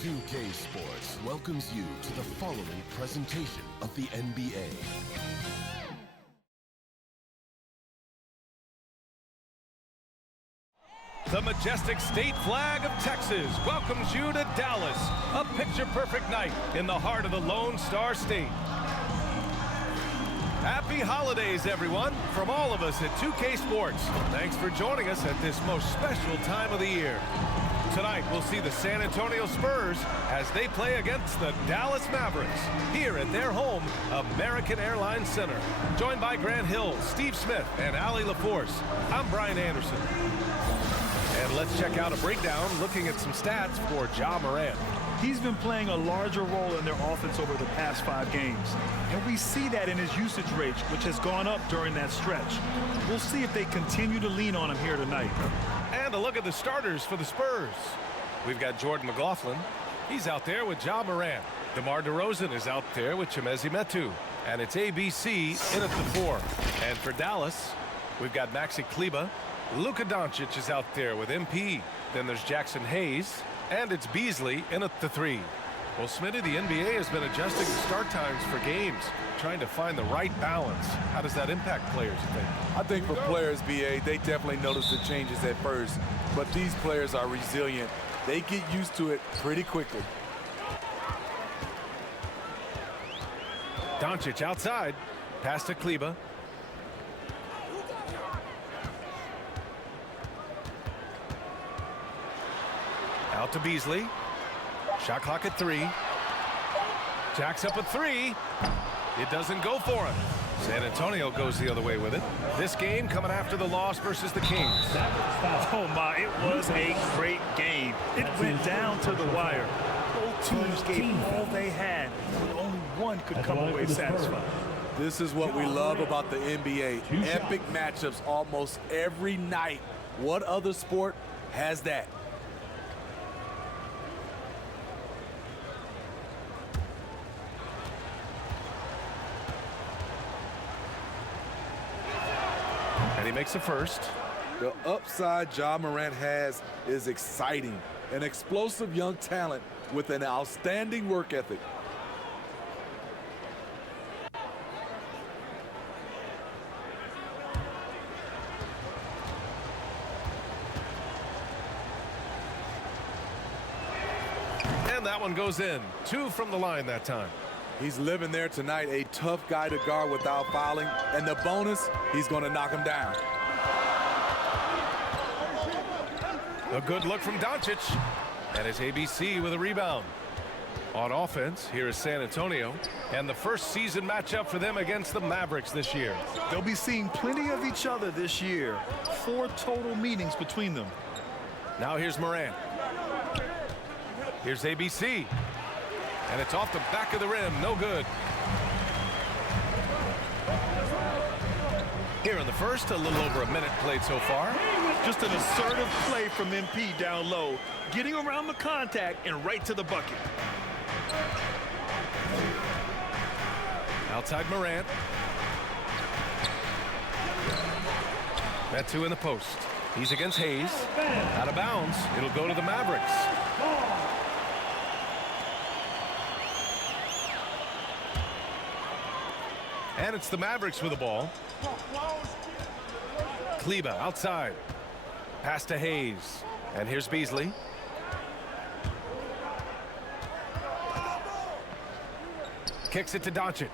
2K Sports welcomes you to the following presentation of the NBA. The majestic state flag of Texas welcomes you to Dallas, a picture-perfect night in the heart of the Lone Star State. Happy holidays, everyone, from all of us at 2K Sports. Thanks for joining us at this most special time of the year. Tonight, we'll see the San Antonio Spurs as they play against the Dallas Mavericks here at their home, American Airlines Center. Joined by Grant Hill, Steve Smith, and Allie LaForce, I'm Brian Anderson. And let's check out a breakdown looking at some stats for Ja Morant. He's been playing a larger role in their offense over the past 5 games. And we see that in his usage rate, which has gone up during that stretch. We'll see if they continue to lean on him here tonight. And a look at the starters for the Spurs. We've got Jordan McLaughlin. He's out there with Ja Morant. DeMar DeRozan is out there with Chimezie Metu. And it's ABC in at the 4. And for Dallas, we've got Maxi Kleber. Luka Doncic is out there with MP. Then there's Jackson Hayes. And it's Beasley in at the 3. Well, Smitty, the NBA has been adjusting the start times for games, trying to find the right balance. How does that impact players, you think? I think for players, BA, they definitely notice the changes at first. But these players are resilient. They get used to it pretty quickly. Doncic outside. Pass to Kleber. Out to Beasley. Shot clock at 3. Jacks up a 3. It doesn't go for him. San Antonio goes the other way with it. This game coming after the loss versus the Kings. Oh, my, it was a great game. It went down to the wire. Both teams gave all they had, but only one could come away satisfied. This is what we love about the NBA. Epic matchups almost every night. What other sport has that? And he makes the first. The upside Ja Morant has is exciting. An explosive young talent with an outstanding work ethic. And that one goes in. 2 from the line that time. He's living there tonight, a tough guy to guard without fouling. And the bonus, he's going to knock him down. A good look from Doncic. And it's ABC with a rebound. On offense, here is San Antonio. And the first season matchup for them against the Mavericks this year. They'll be seeing plenty of each other this year. 4 total meetings between them. Now here's Morant. Here's ABC. And it's off the back of the rim. No good. Here in the first, a little over a minute played so far. Just an assertive play from MP down low, getting around the contact and right to the bucket. Outside Morant. Metu in the post. He's against Hayes. Out of bounds. It'll go to the Mavericks. And it's the Mavericks with the ball. Kleber outside. Pass to Hayes. And here's Beasley. Kicks it to Doncic.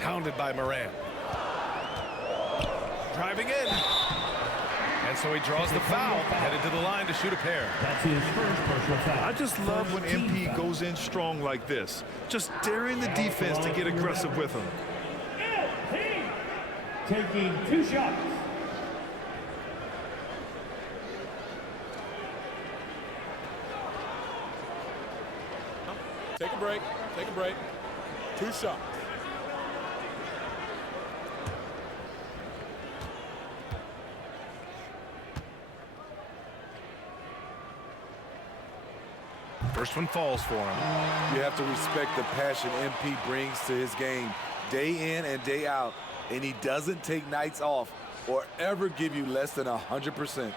Pounded by Morant. Driving in. And so he draws the foul, headed to the line to shoot a pair. That's his first personal foul. I just love when MP goes in strong like this, just daring the defense to get aggressive with him. Taking 2 shots. Take a break. Take a break. 2 shots. First one falls for him. You have to respect the passion MP brings to his game. day in and day out, and he doesn't take nights off or ever give you less than 100%.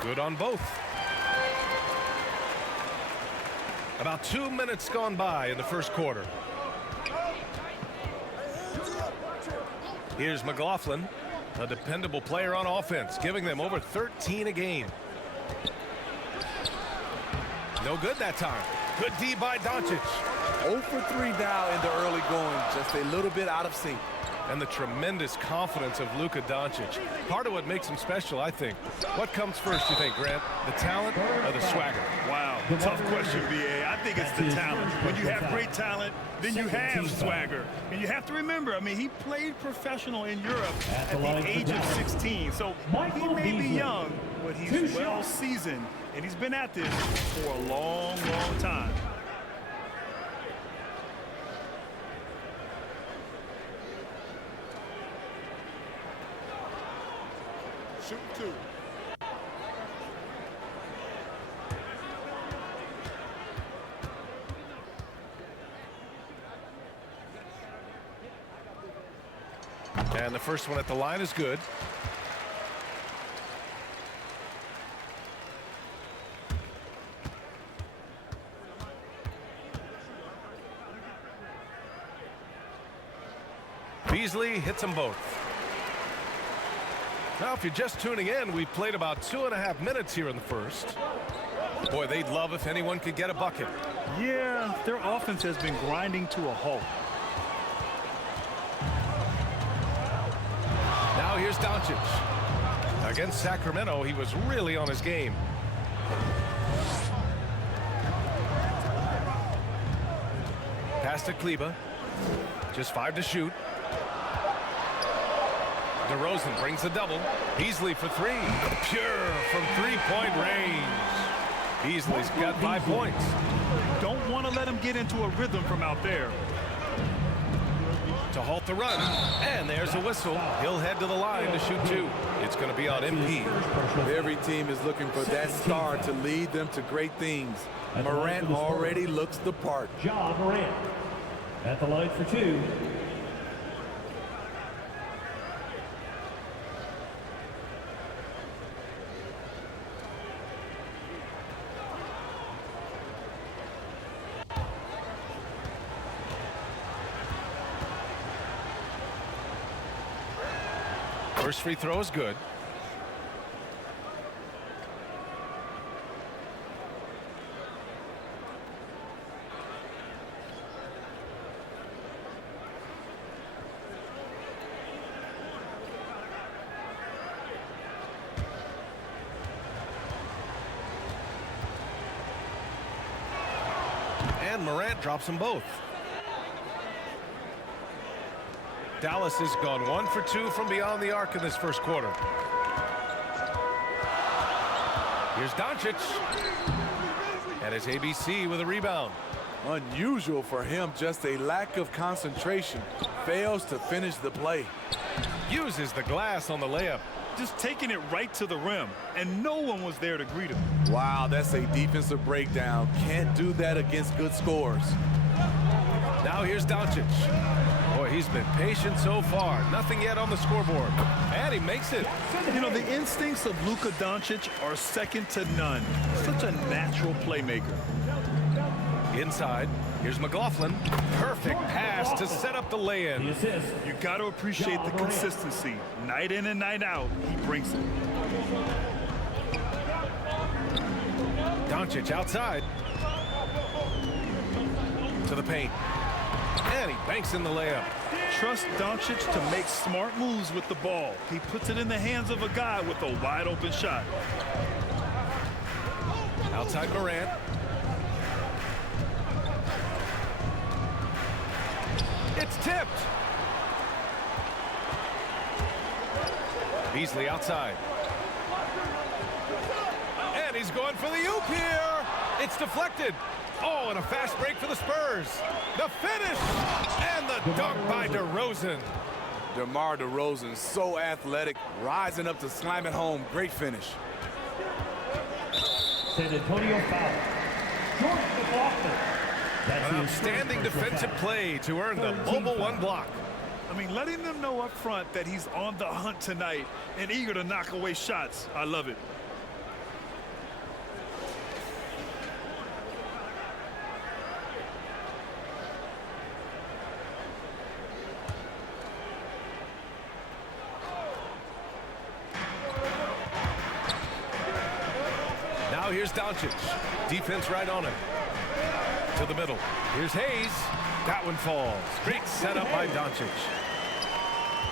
Good on both. About 2 minutes gone by in the first quarter. Here's McLaughlin, a dependable player on offense, giving them over 13 a game. No good that time. Good D by Doncic. 0 for 3 now in the early going, just a little bit out of sync. And the tremendous confidence of Luka Doncic. Part of what makes him special, I think. What comes first, you think, Grant? The talent or the swagger? Wow, tough question, B.A. I think it's the talent. When you have great talent, then you have swagger. And you have to remember, I mean, he played professional in Europe at the age of 16. So he may be young, but he's well seasoned. And he's been at this for a long, long time. Shoot 2. And the first one at the line is good. Beasley hits them both. Now, if you're just tuning in, we played about 2.5 minutes here in the first. Boy, they'd love if anyone could get a bucket. Yeah, their offense has been grinding to a halt. Now here's Doncic. Against Sacramento, he was really on his game. Pass to Kleba. Just 5 to shoot. DeRozan brings a double. Beasley for 3. Pure from 3-point range. Beasley's got 5 points. Don't want to let him get into a rhythm from out there. To halt the run. And there's a whistle. He'll head to the line to shoot 2. It's going to be on MP. Every team is looking for that star to lead them to great things. Morant already looks the part. Ja Morant at the line for 2. First free throw is good. And Morant drops them both. Dallas has gone 1 for 2 from beyond the arc in this first quarter. Here's Doncic. And it's ABC with a rebound. Unusual for him, just a lack of concentration. Fails to finish the play. Uses the glass on the layup. Just taking it right to the rim, and no one was there to greet him. Wow, that's a defensive breakdown. Can't do that against good scores. Now here's Doncic. Boy, he's been patient so far. Nothing yet on the scoreboard. And he makes it. You know, the instincts of Luka Doncic are second to none. Such a natural playmaker. Inside, here's McLaughlin. Perfect pass to set up the lay-in. You got to appreciate the consistency. Night in and night out, he brings it. Doncic outside. To the paint. And he banks in the layup. Trust Doncic to make smart moves with the ball. He puts it in the hands of a guy with a wide open shot. Outside Morant. It's tipped. Beasley outside. And he's going for the oop here. It's deflected. Oh, and a fast break for the Spurs. The finish and the dunk by DeRozan. DeMar DeRozan, so athletic, rising up to slam it home. Great finish. San Antonio foul. Jordan McLaughlin. That's An outstanding defensive play to earn the mobile 1 block. I mean, letting them know up front that he's on the hunt tonight and eager to knock away shots. I love it. Now here's Doncic. Defense right on him. To the middle. Here's Hayes. That one falls. Great setup by Doncic.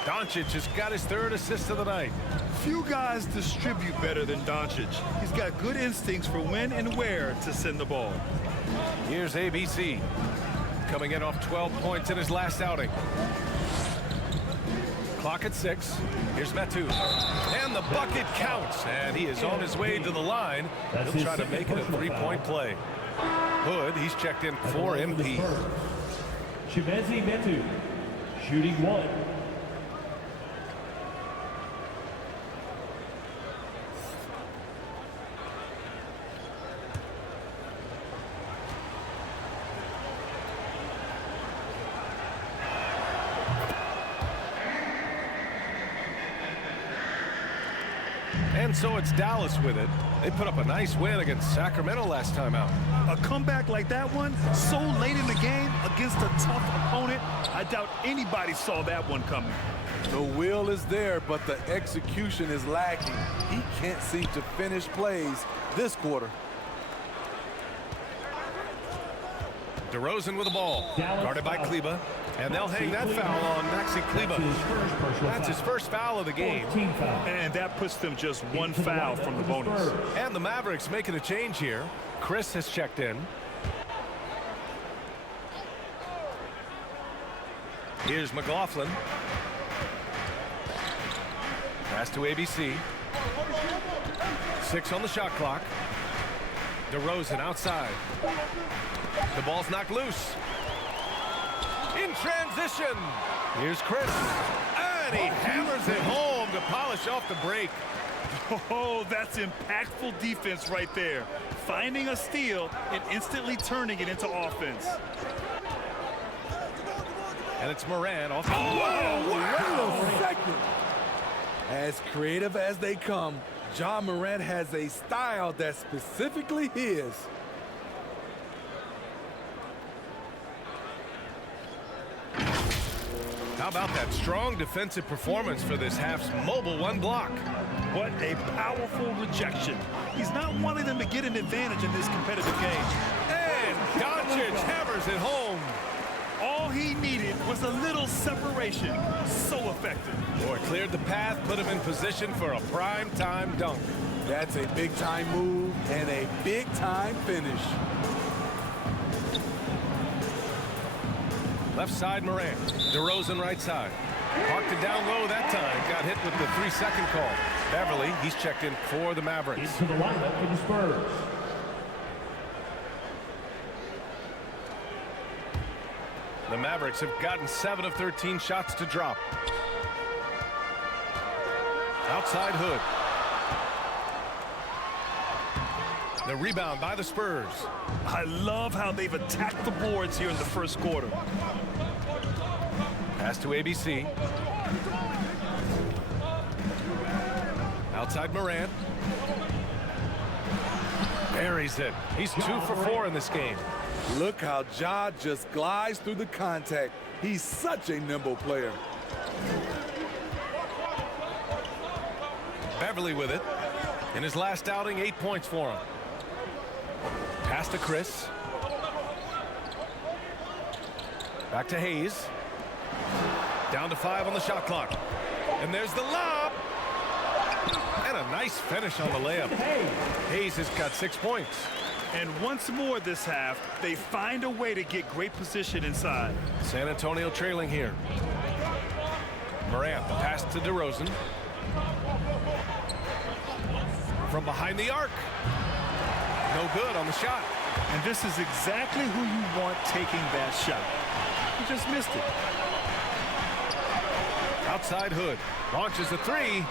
Doncic has got his 3rd assist of the night. Few guys distribute better than Doncic. He's got good instincts for when and where to send the ball. Here's ABC. Coming in off 12 points in his last outing. Clock at 6. Here's Metu. And the bucket counts. And he is on his way to the line. He'll try to make it a 3-point play. Hood, he's checked in for MP. Chimezie Metu, shooting 1. And so it's Dallas with it. They put up a nice win against Sacramento last time out. A comeback like that one, so late in the game against a tough opponent, I doubt anybody saw that one coming. The will is there, but the execution is lacking. He can't seem to finish plays this quarter. DeRozan with the ball, guarded by Kleber, and they'll hang that foul on Maxi Kleber. That's his first foul of the game. And that puts them just 1 foul from the bonus. And the Mavericks making a change here. Chris has checked in. Here's McLaughlin. Pass to ABC. 6 on the shot clock. DeRozan outside. The ball's knocked loose. In transition. Here's Chris. And he hammers it home to polish off the break. Oh, that's impactful defense right there. Finding a steal and instantly turning it into offense. And it's Moran off. Second. As creative as they come, Ja Morant has a style that's specifically his. How about that strong defensive performance for this half's mobile 1 block? What a powerful rejection. He's not wanting them to get an advantage in this competitive game. And Doncic hammers it home. All he needed was a little separation. So effective. Boy, cleared the path, put him in position for a prime-time dunk. That's a big-time move and a big-time finish. Left side, Moran. DeRozan right side. Parked it down low that time. Got hit with the 3-second call. Beverly, he's checked in for the Mavericks. Into the lineup for the Spurs. The Mavericks have gotten 7 of 13 shots to drop. Outside Hood. The rebound by the Spurs. I love how they've attacked the boards here in the first quarter. Pass to ABC. Outside Morant. Buries it. He's 2 for 4 in this game. Look how Ja just glides through the contact. He's such a nimble player. Beverly with it. In his last outing, 8 points for him. Pass to Chris. Back to Hayes. Down to 5 on the shot clock. And there's the lob. And a nice finish on the layup. Hayes has got 6 points. And once more this half, they find a way to get great position inside. San Antonio trailing here. Morant, the pass to DeRozan. From behind the arc. No good on the shot. And this is exactly who you want taking that shot. He just missed it. Outside Hood launches a three.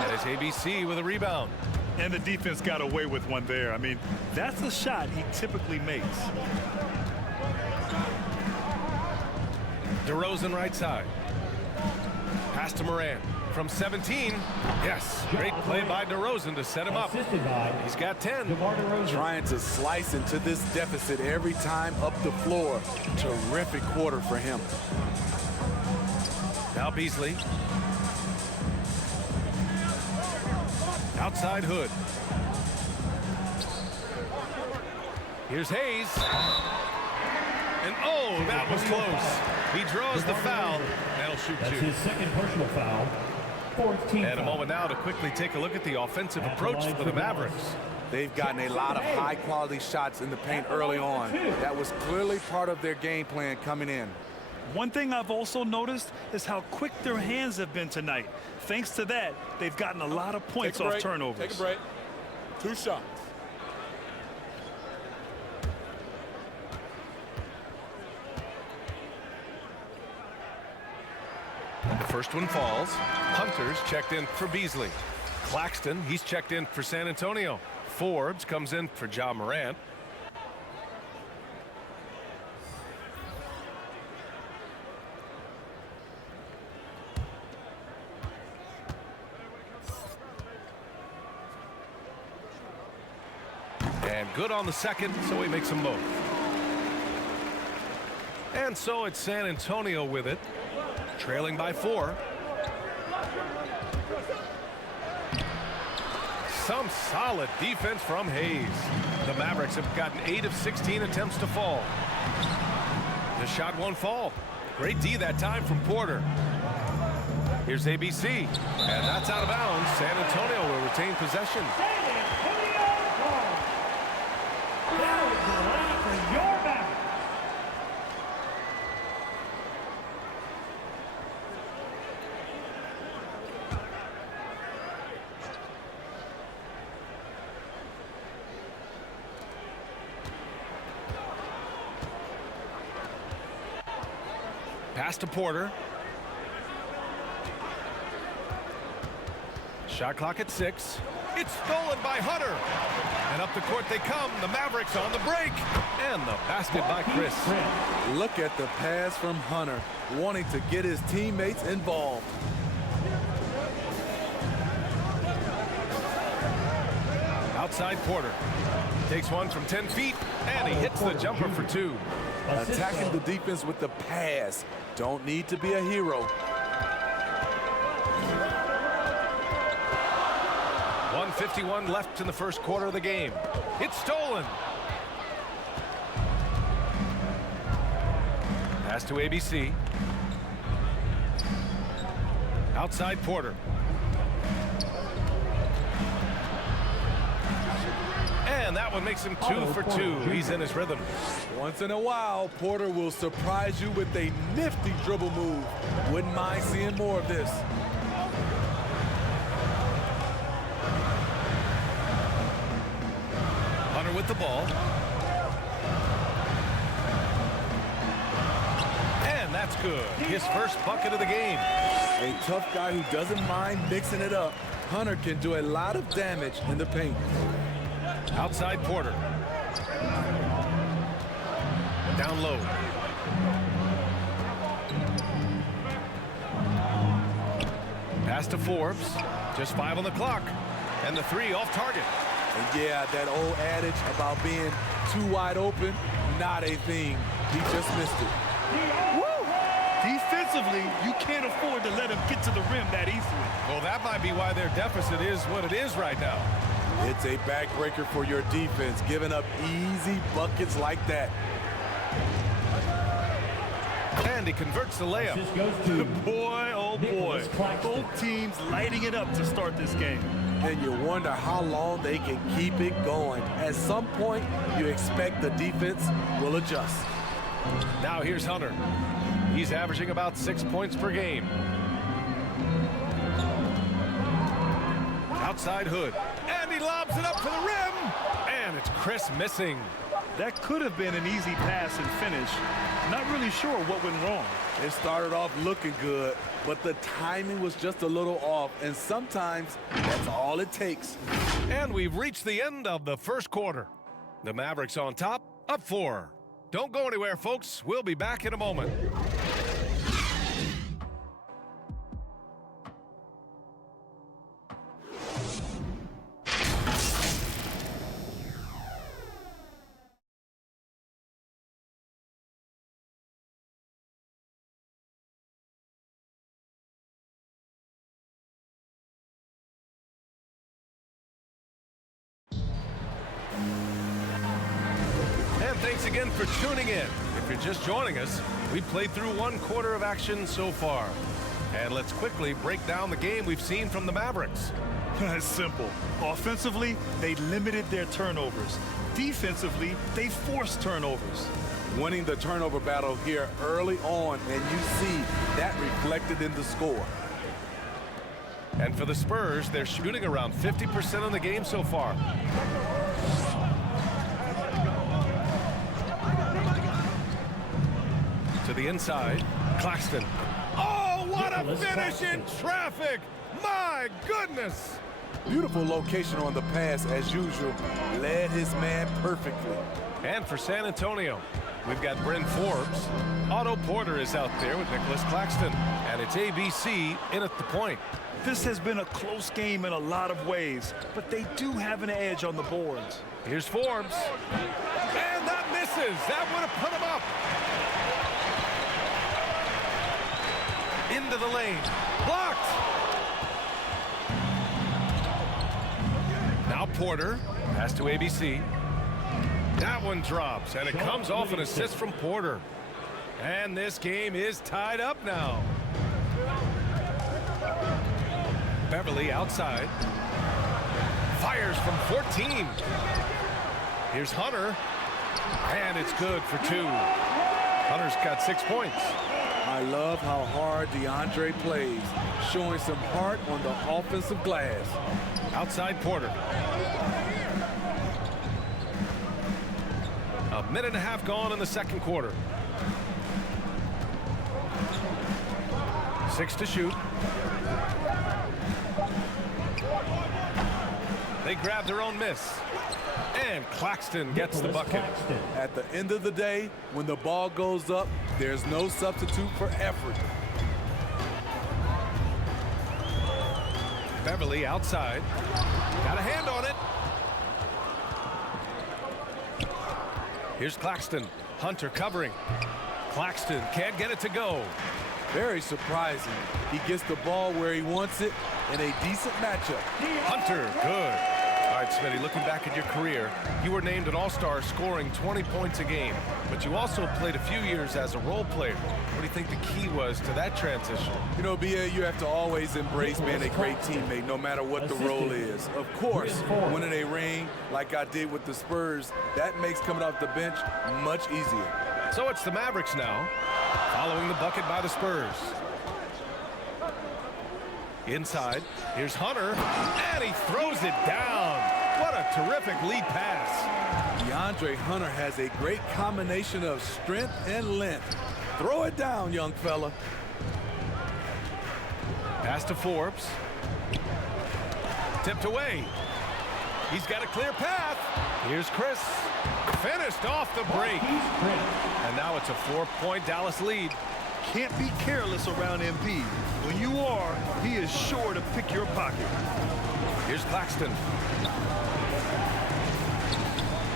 And it's ABC with a rebound. And the defense got away with one there. I mean, that's a shot he typically makes. DeRozan right side. Pass to Morant. From 17. Yes, great play by DeRozan to set him up. He's got 10. Trying to slice into this deficit every time up the floor. Terrific quarter for him. Now Beasley. Outside Hood. Here's Hayes. And oh, that was close. He draws the foul. That'll shoot That's two. his second personal foul. 14 And a moment now to quickly take a look at the offensive approach for the Mavericks. They've gotten a lot of high-quality shots in the paint early on. That was clearly part of their game plan coming in. One thing I've also noticed is how quick their hands have been tonight. Thanks to that, they've gotten a lot of points off turnovers. Take a break. 2 shots. The first one falls. Hunter's checked in for Beasley. Claxton, he's checked in for San Antonio. Forbes comes in for Ja Morant. And good on the second, so he makes them both. And so it's San Antonio with it, trailing by 4. Some solid defense from Hayes. The Mavericks have gotten 8 of 16 attempts to fall. The shot won't fall. Great D that time from Porter. Here's ABC, and that's out of bounds. San Antonio will retain possession. Pass to Porter. Shot clock at 6. It's stolen by Hunter. And up the court they come. The Mavericks on the break. And the basket by Chris. Look at the pass from Hunter, wanting to get his teammates involved. Outside Porter. Takes one from 10 feet. And he hits the jumper for 2. Attacking the defense with the pass. Don't need to be a hero. 1:51 left in the first quarter of the game. It's stolen. Pass to ABC. Outside Porter. And that one makes him 2 for 2. He's in his rhythm. Once in a while, Porter will surprise you with a nifty dribble move. Wouldn't mind seeing more of this. Hunter with the ball. And that's good. His first bucket of the game. A tough guy who doesn't mind mixing it up. Hunter can do a lot of damage in the paint. Outside Porter. Down low. Pass to Forbes. Just 5 on the clock. And the 3 off target. And yeah, that old adage about being too wide open, not a thing. He just missed it. Woo! Defensively, you can't afford to let him get to the rim that easily. Well, that might be why their deficit is what it is right now. It's a backbreaker for your defense, giving up easy buckets like that. And he converts the layup. This goes to Boy, oh boy. Both teams lighting it up to start this game. And you wonder how long they can keep it going. At some point, you expect the defense will adjust. Now here's Hunter. He's averaging about 6 points per game. Outside Hood. And he lobs it up for the rim. And it's Chris missing. That could have been an easy pass and finish. Not really sure what went wrong. It started off looking good, but the timing was just a little off, and sometimes that's all it takes. And we've reached the end of the first quarter. The Mavericks on top, up 4. Don't go anywhere, folks. We'll be back in a moment. And thanks again for tuning in. If you're just joining us, we've played through 1 quarter of action so far. And let's quickly break down the game we've seen from the Mavericks. It's simple. Offensively, they limited their turnovers. Defensively, they forced turnovers. Winning the turnover battle here early on, and you see that reflected in the score. And for the Spurs, they're shooting around 50% in the game so far. To the inside, Claxton. Oh, what a finish in traffic! My goodness! Beautiful location on the pass, as usual. Led his man perfectly. And for San Antonio, we've got Bryn Forbes. Otto Porter is out there with Nicholas Claxton. And it's ABC in at the point. This has been a close game in a lot of ways, but they do have an edge on the boards. Here's Forbes. And that misses. That would have put him up. Into the lane. Blocked. Now Porter. Pass to ABC. That one drops, and it comes off an assist from Porter. And this game is tied up now. Beverly outside. Fires from 14. Here's Hunter. And it's good for 2. Hunter's got 6 points. I love how hard DeAndre plays, showing some heart on the offensive glass. Outside Porter. A minute and a half gone in the second quarter. 6 to shoot. They grab their own miss. And Claxton gets the bucket. At the end of the day, when the ball goes up, there's no substitute for effort. Beverly outside. Got a hand on it. Here's Claxton. Hunter covering. Claxton can't get it to go. Very surprising. He gets the ball where he wants it in a decent matchup. Hunter, good. All right, Smitty, looking back at your career, you were named an all-star scoring 20 points a game, but you also played a few years as a role player. What do you think the key was to that transition? You know, BA, you have to always embrace being a great teammate, no matter what the role is. Of course, winning a ring like I did with the Spurs, that makes coming off the bench much easier. So it's the Mavericks now, following the bucket by the Spurs. Inside, here's Hunter, and he throws it down. What a terrific lead pass. DeAndre Hunter has a great combination of strength and length. Throw it down, young fella. Pass to Forbes. Tipped away. He's got a clear path. Here's Chris. Finished off the break. And now it's a 4-point Dallas lead. Can't be careless around MP. When you are, he is sure to pick your pocket. Here's Claxton.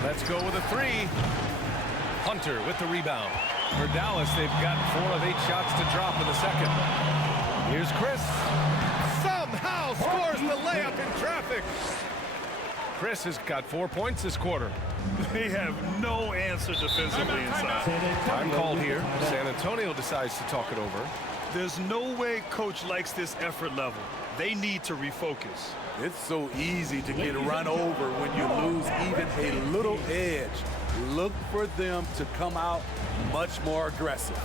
Let's go with a 3. Hunter with the rebound. For Dallas, they've got 4 of 8 shots to drop in the second. Here's Chris. Somehow scores the layup in traffic. Chris has got 4 points this quarter. They have no answer defensively inside. Time called here. San Antonio decides to talk it over. There's no way coach likes this effort level. They need to refocus. It's so easy to get run over when you lose even a little edge. Look for them to come out much more aggressive.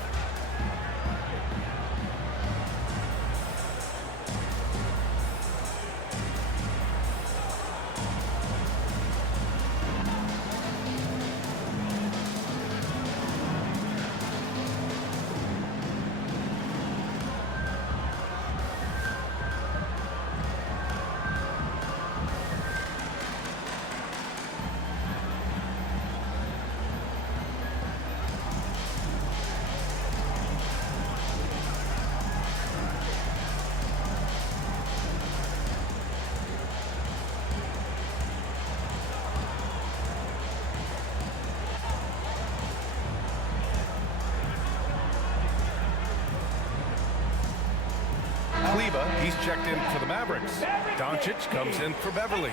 Kleber, he's checked in for the Mavericks. Doncic comes in for Beverly.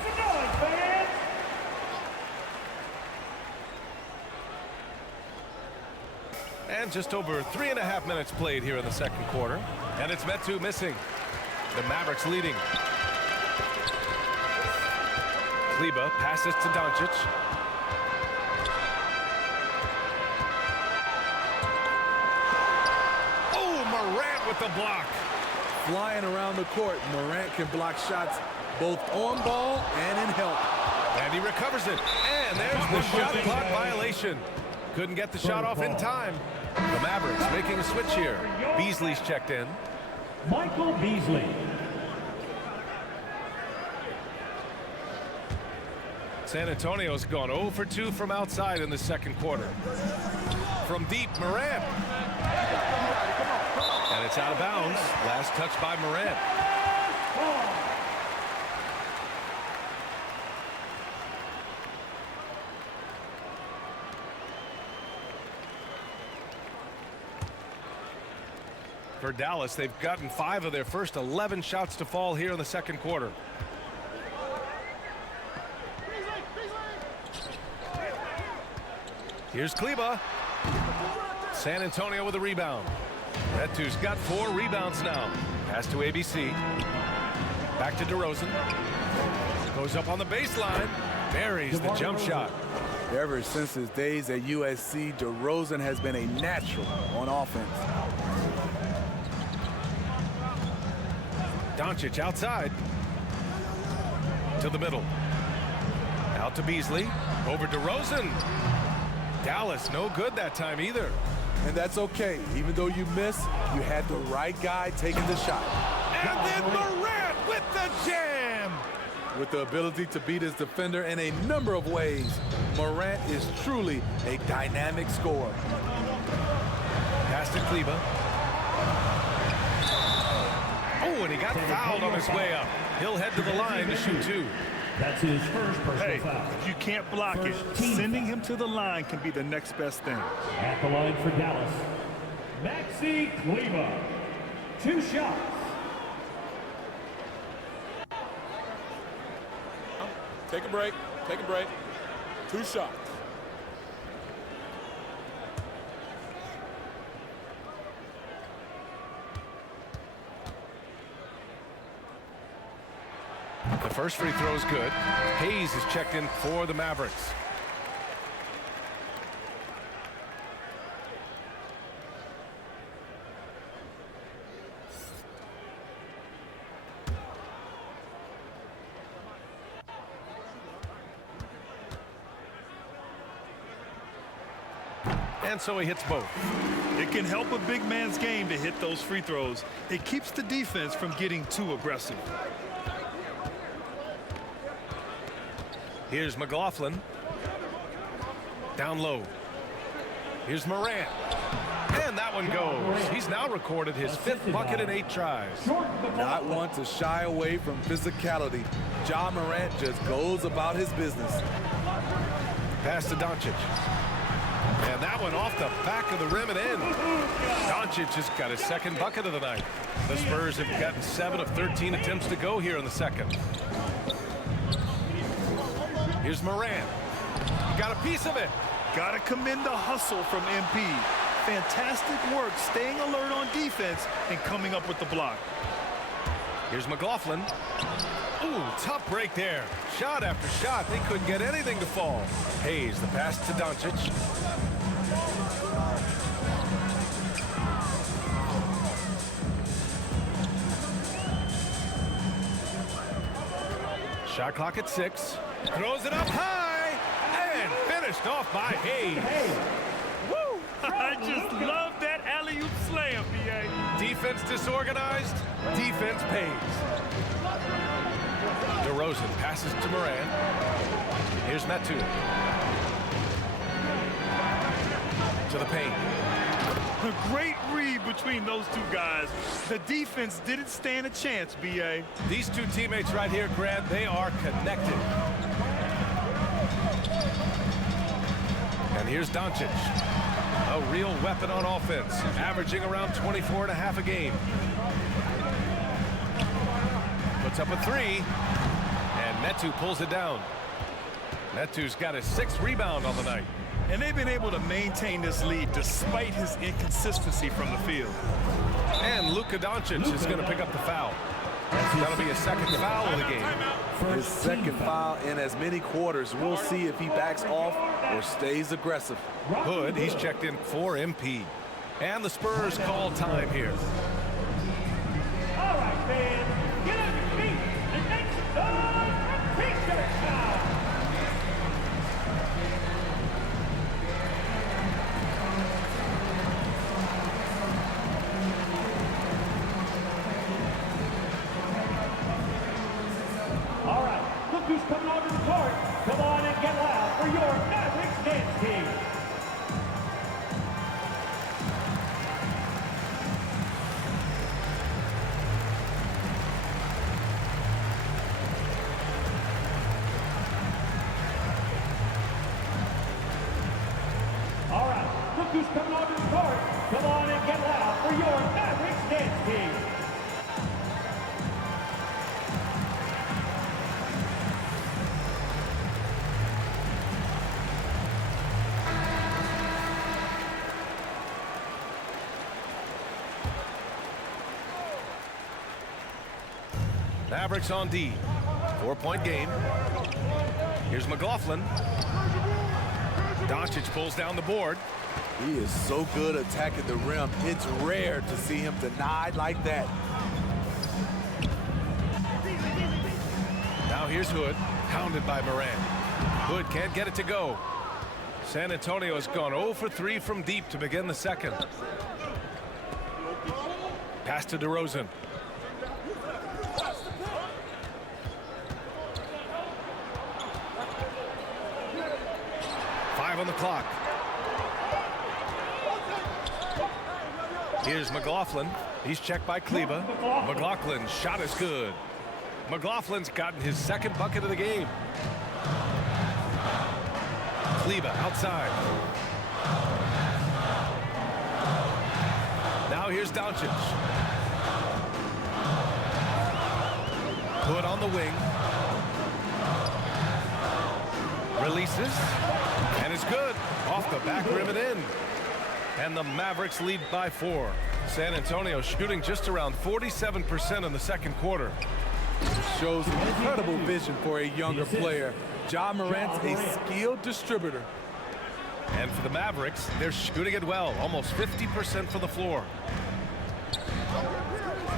And just over 3.5 minutes played here in the second quarter. And it's Metu missing. The Mavericks leading. Kleber passes to Doncic. Oh, Morant with the block. Flying around the court, Morant can block shots both on ball and in help. And he recovers it. And there's the shot clock violation. Couldn't get the shot off in time. The Mavericks making a switch here. Beasley's checked in. Michael Beasley. San Antonio's gone 0 for 2 from outside in the second quarter. From deep, Morant. And it's out of bounds. Last touch by Morant. For Dallas, they've gotten 5 of their first 11 shots to fall here in the second quarter. Here's Kleber. San Antonio with a rebound. Metu's got 4 rebounds now. Pass to ABC. Back to DeRozan. Goes up on the baseline. Buries the jump shot. Ever since his days at USC, DeRozan has been a natural on offense. Doncic outside. To the middle. Out to Beasley. Over DeRozan. Dallas no good that time either. And that's okay. Even though you miss, you had the right guy taking the shot. And then Morant with the jam. With the ability to beat his defender in a number of ways, Morant is truly a dynamic scorer. Pass to Kleber. Oh, and he got fouled on his way up. He'll head to the line to shoot 2. That's his first personal Hey, foul. if you can't block it, sending him to the line can be the next best thing. At the line for Dallas, Maxi Kleber. 2 shots. Take a break. Take a break. 2 shots. The first free throw is good. Hayes is checked in for the Mavericks. And so he hits both. It can help a big man's game to hit those free throws. It keeps the defense from getting too aggressive. Here's McLaughlin. Down low. Here's Morant. And that one goes. He's now recorded his 5th bucket in 8 tries. Not one to shy away from physicality. Ja Morant just goes about his business. Pass to Doncic. And that one off the back of the rim and in. Doncic just got his 2nd bucket of the night. The Spurs have gotten 7 of 13 attempts to go here in the second. Here's Morant. He got a piece of it. Got to commend the hustle from MP. Fantastic work staying alert on defense and coming up with the block. Here's McLaughlin. Ooh, tough break there. Shot after shot. They couldn't get anything to fall. Hayes, the pass to Doncic. Shot clock at 6. Throws it up high and finished off by Hayes. Woo! I just love that alley-oop slam, B.A. Defense disorganized, defense pays. DeRozan passes to Morant. Here's Metu. To the paint. A great read between those 2 guys. The defense didn't stand a chance, B.A. These 2 teammates right here, Grant, they are connected. And here's Doncic. A real weapon on offense, averaging around 24.5 a game. Puts up a three. And Metu pulls it down. Metu's got his 6th rebound on the night. And they've been able to maintain this lead despite his inconsistency from the field. And Luka Doncic is going to pick up the foul. That'll be his 2nd foul of the game. His 2nd foul in as many quarters. We'll see if he backs off or stays aggressive. Hood, he's checked in for MP. And the Spurs call time here. All right, fans, get on your feet and make some noise for T-shirt time. All right, look who's coming onto the court. Come on and get loud for your Mavericks dance team. All right, look who's coming onto the court. Come on and get loud for your Mavericks dance team. Mavericks on D. 4-point game. Here's McLaughlin. Doncic pulls down the board. He is so good attacking the rim. It's rare to see him denied like that. Now here's Hood, hounded by Morant. Hood can't get it to go. San Antonio has gone 0 for 3 from deep to begin the 2nd. Pass to DeRozan. On the clock. Here's McLaughlin. He's checked by Kleba. McLaughlin's shot is good. McLaughlin's gotten his 2nd bucket of the game. Kleba outside. Now here's Doncic. Hood on the wing. Releases. And it's good. Off the back rim and in. And the Mavericks lead by 4. San Antonio shooting just around 47% in the 2nd quarter. Shows incredible vision for a younger player. Ja Morant's a skilled distributor. And for the Mavericks, they're shooting it well. Almost 50% for the floor.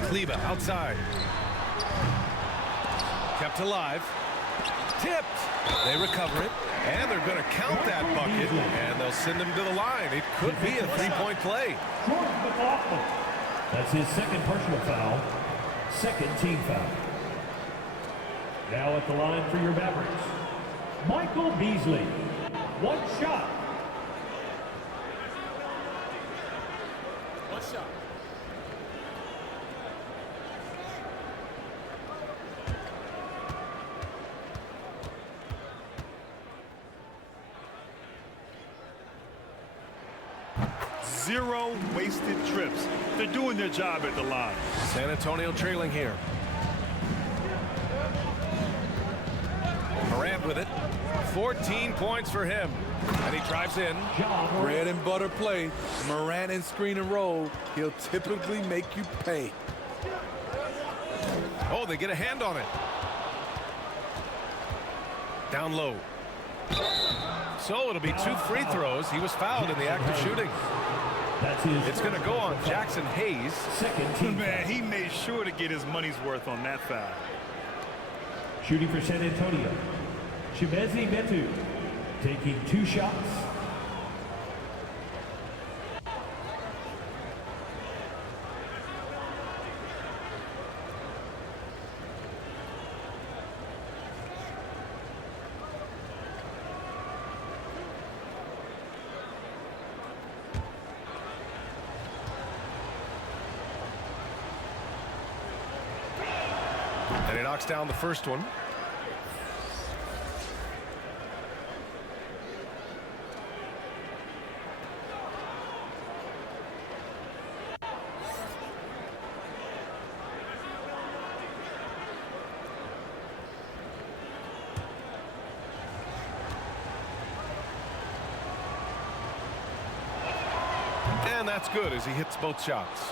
Kleba outside. Kept alive. Tipped. They recover it. And they're going to count that bucket, and they'll send him to the line. It could be a 3-point play. That's his 2nd personal foul, 2nd team foul. Now at the line for your Mavericks, Michael Beasley. 1 shot. One shot. Zero wasted trips. They're doing their job at the line. San Antonio trailing here. Morant with it. 14 points for him. And he drives in. Bread and butter play. Morant and screen and roll. He'll typically make you pay. Oh, they get a hand on it. Down low. So it'll be 2 free throws. He was fouled in the act of shooting. It's going to go on Jackson Hayes. 2nd team. Man, he made sure to get his money's worth on that foul. Shooting for San Antonio, Chimezie Metu, taking 2 shots. And he knocks down the first one. that's good as he hits both shots.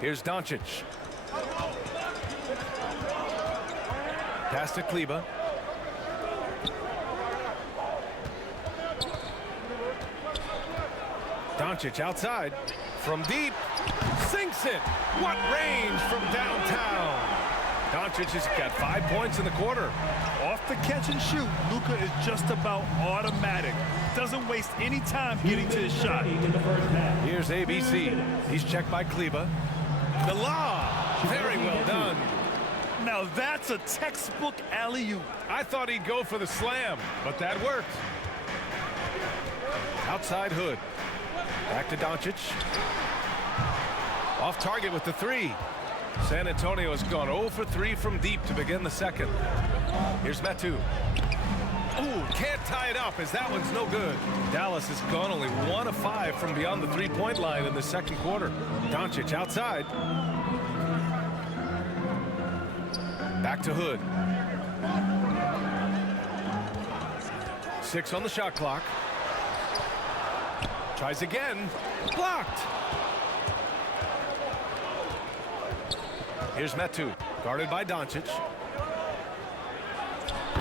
Here's Doncic. Pass to Kleber. Doncic outside. From deep. Sinks it. What range from downtown. Doncic has got 5 points in the quarter. Off the catch and shoot, Luka is just about automatic. Doesn't waste any time getting to his shot. Here's ABC. He's checked by Kleber. The lob. Very well done. Now that's a textbook alley-oop. I thought he'd go for the slam, but that worked. Outside Hood. Back to Doncic. Off target with the three. San Antonio has gone 0 for 3 from deep to begin the second. Here's Metu. Oh, can't tie it up as that one's no good. Dallas has gone only 1 of 5 from beyond the three-point line in the second quarter. Doncic outside. Back to Hood. 6 on the shot clock. Tries again. Blocked. Here's Metu, guarded by Doncic.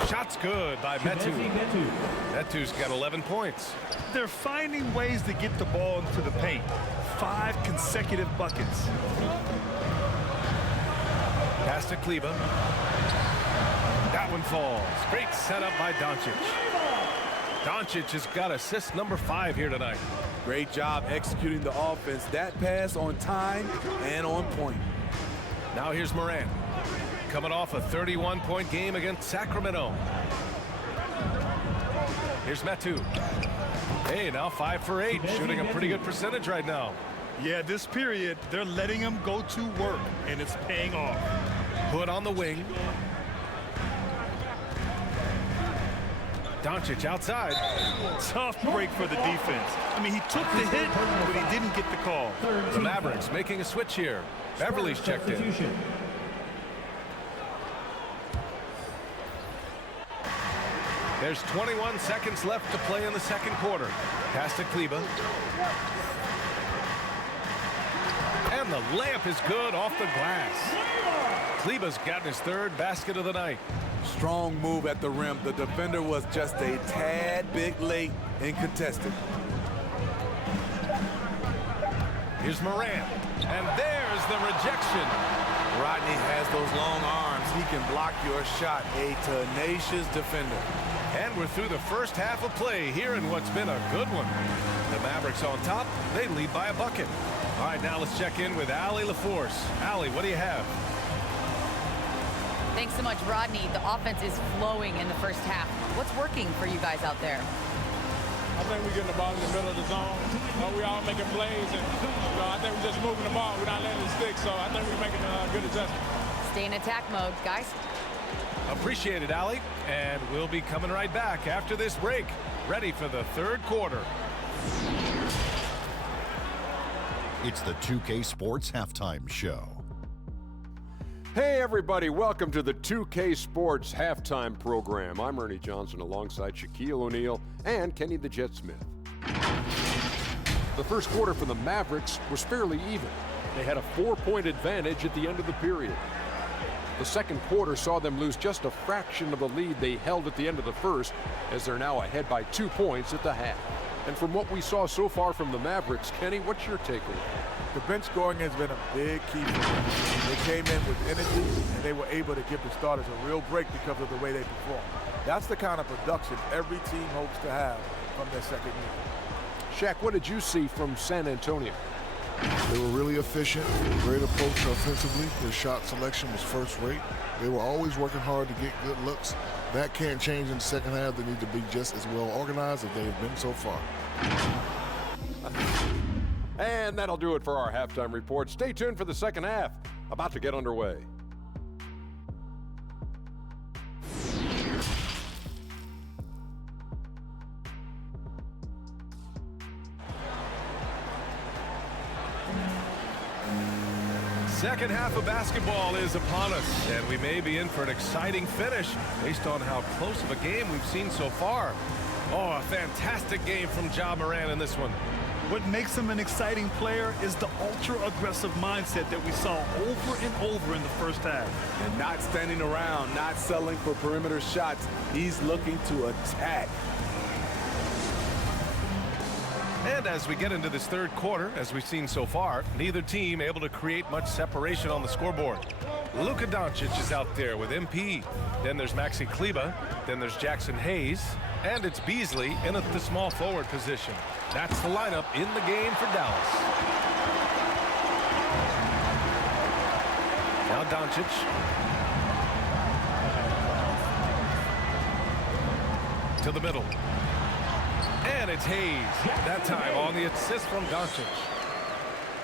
Shot's good by Metu. Metu's got 11 points. They're finding ways to get the ball into the paint. 5 consecutive buckets. Pass to Kleber. That one falls. Great setup by Doncic. Doncic has got assist number 5 here tonight. Great job executing the offense. That pass on time and on point. Now here's Morant, coming off a 31-point game against Sacramento. Here's Metu. Hey, now 5 for 8, shooting a pretty good percentage right now. Yeah, this period, they're letting him go to work, and it's paying off. Hood on the wing. Doncic outside. Tough break for the defense. I mean, he took the hit, but he didn't get the call. The Mavericks making a switch here. Beverly's checked in. There's 21 seconds left to play in the second quarter. Pass to Kleber. And the layup is good off the glass. Kleber's gotten his 3rd basket of the night. Strong move at the rim. The defender was just a tad bit late and contested. Here's Morant. And there's the rejection. Rodney has those long arms. He can block your shot. A tenacious defender. And we're through the first half of play here in what's been a good one. The Mavericks on top. They lead by a bucket. All right, now let's check in with Allie LaForce. Allie, what do you have? Thanks so much, Rodney. The offense is flowing in the first half. What's working for you guys out there? I think we're getting the ball in the middle of the zone. We all making plays, and I think we're just moving the ball. We're not letting it stick, so I think we're making a good adjustment. Stay in attack mode, guys. Appreciate it, Allie. And we'll be coming right back after this break. Ready for the third quarter. It's the 2K Sports Halftime Show. Hey everybody, welcome to the 2K Sports Halftime Program. I'm Ernie Johnson alongside Shaquille O'Neal and Kenny the Jet Smith. The first quarter for the Mavericks was fairly even. They had a 4-point advantage at the end of the period. The second quarter saw them lose just a fraction of the lead they held at the end of the first, as they're now ahead by 2 points at the half. And from what we saw so far from the Mavericks, Kenny, what's your takeaway? The bench scoring has been a big key for them. They came in with energy, and they were able to give the starters a real break because of the way they performed. That's the kind of production every team hopes to have from their second unit. Shaq, what did you see from San Antonio? They were really efficient, great approach offensively. Their shot selection was first rate. They were always working hard to get good looks. That can't change in the second half. They need to be just as well organized as they've been so far. And that'll do it for our halftime report. Stay tuned for the second half, about to get underway. Second half of basketball is upon us, and we may be in for an exciting finish based on how close of a game we've seen so far. Oh, a fantastic game from Ja Morant in this one. What makes him an exciting player is the ultra-aggressive mindset that we saw over and over in the first half. And not standing around, not settling for perimeter shots. He's looking to attack. And as we get into this third quarter, as we've seen so far, neither team able to create much separation on the scoreboard. Luka Doncic is out there with MP. Then there's Maxi Kleber. Then there's Jackson Hayes. And it's Beasley in at the small forward position. That's the lineup in the game for Dallas. Now Doncic. To the middle. And it's Hayes. That time on the assist from Doncic.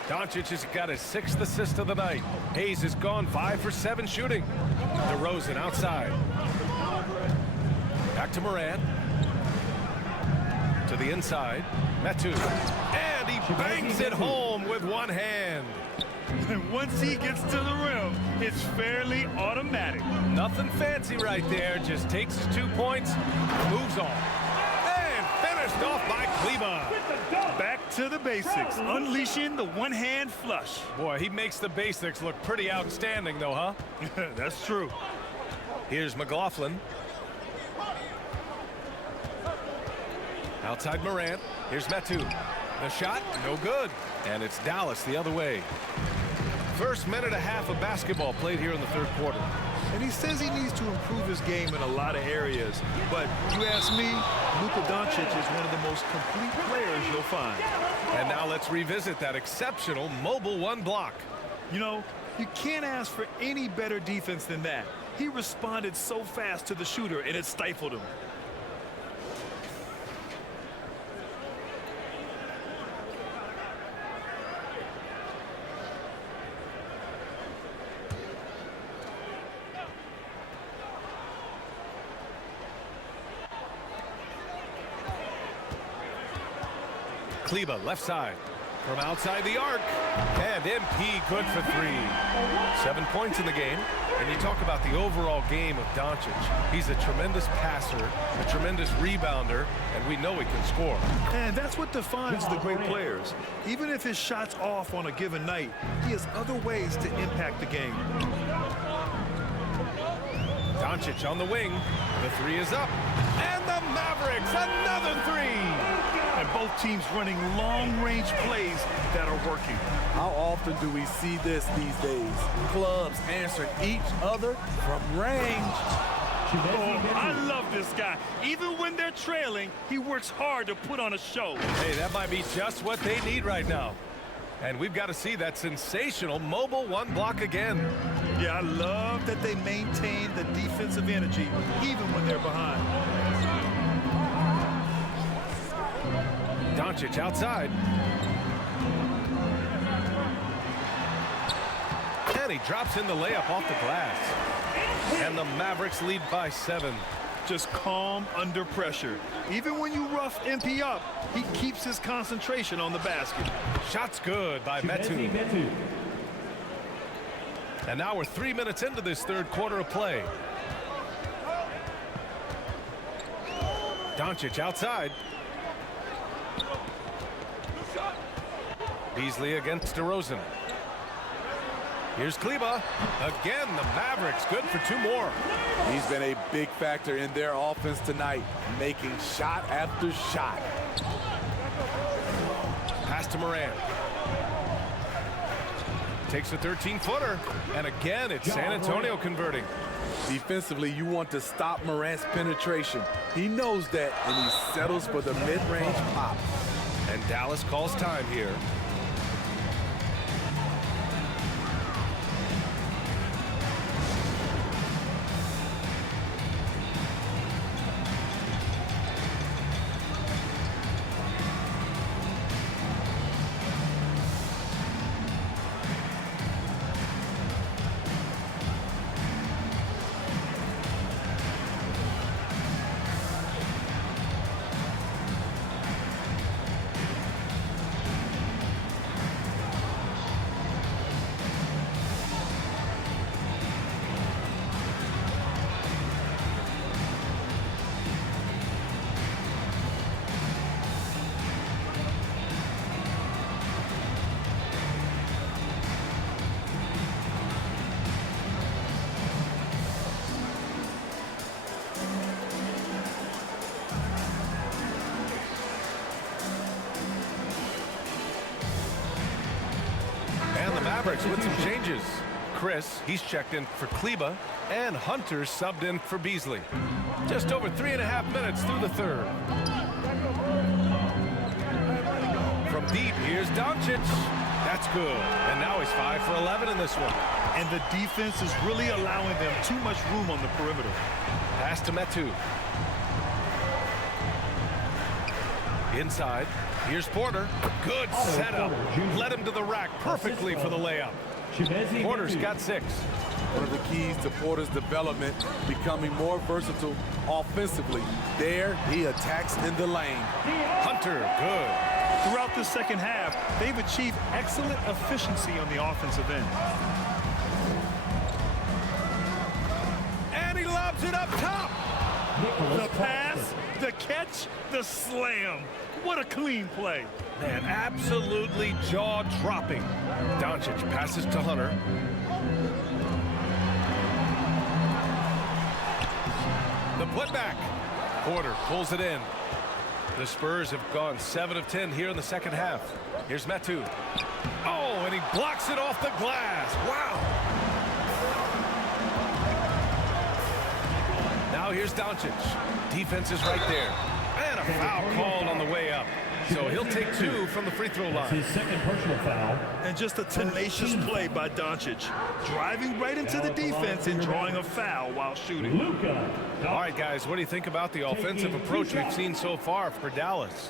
Doncic has got his 6th assist of the night. Hayes has gone 5 for 7 shooting. DeRozan outside. Back to Morant. To the inside. Metu. And he bangs it home with one hand. And once he gets to the rim, it's fairly automatic. Nothing fancy right there. Just takes his 2 points, moves on. And finished off by Kleber. Back to the basics, unleashing the one-hand flush. Boy, he makes the basics look pretty outstanding, though, huh? That's true. Here's McLaughlin. Outside Morant. Here's Metu. The shot, no good. And it's Dallas the other way. First minute and a half of basketball played here in the third quarter. And he says he needs to improve his game in a lot of areas. But you ask me, Luka Doncic is one of the most complete players you'll find. And now let's revisit that exceptional mobile one block. You know, you can't ask for any better defense than that. He responded so fast to the shooter, and it stifled him. Kleber left side from outside the arc, and MP good for 3. 7 points in the game. And you talk about the overall game of Doncic. He's a tremendous passer, a tremendous rebounder, and we know he can score. And that's what defines the great players. Even if his shot's off on a given night, he has other ways to impact the game. Doncic on the wing. The 3 is up. And the Mavericks, another 3. And both teams running long-range plays that are working. How often do we see this these days? Clubs answering each other from range. Oh, I love this guy. Even when they're trailing, he works hard to put on a show. Hey, that might be just what they need right now. And we've got to see that sensational mobile one block again. Yeah, I love that they maintain the defensive energy even when they're behind. Doncic outside. And he drops in the layup off the glass. And the Mavericks lead by 7. Just calm under pressure. Even when you rough MP up, he keeps his concentration on the basket. Shot's good by Metu. And now we're 3 minutes into this third quarter of play. Doncic outside. Beasley against DeRozan. Here's Kleber. Again, the Mavericks good for 2 more. He's been a big factor in their offense tonight, making shot after shot. Pass to Morant. Takes a 13-footer. And again, it's San Antonio converting. Defensively, you want to stop Morant's penetration. He knows that, and he settles for the mid-range pop. And Dallas calls time here. Mavericks with some changes. Chris, he's checked in for Kleba, and Hunter subbed in for Beasley. Just over 3.5 minutes through the third. From deep, here's Doncic. That's good. And now he's 5 for 11 in this one. And the defense is really allowing them too much room on the perimeter. Pass to Metu. Inside, here's Porter. Good setup. Led him to the rack perfectly for the layup. Porter's got 6. One of the keys to Porter's development, becoming more versatile offensively. There, he attacks in the lane. Hunter, good. Throughout the second half, they've achieved excellent efficiency on the offensive end. And he lobs it up top. The pass, the catch, the slam. What a clean play. Man, absolutely jaw-dropping. Doncic passes to Hunter. The putback. Porter pulls it in. The Spurs have gone 7 of 10 here in the second half. Here's Metu. Oh, and he blocks it off the glass. Wow. Now here's Doncic. Defense is right there. And a foul called on the way up. So he'll take 2 from the free throw line. His second personal foul. And just a tenacious play by Doncic. Driving right into the defense and drawing a foul while shooting. All right, guys, what do you think about the offensive approach we've seen so far for Dallas?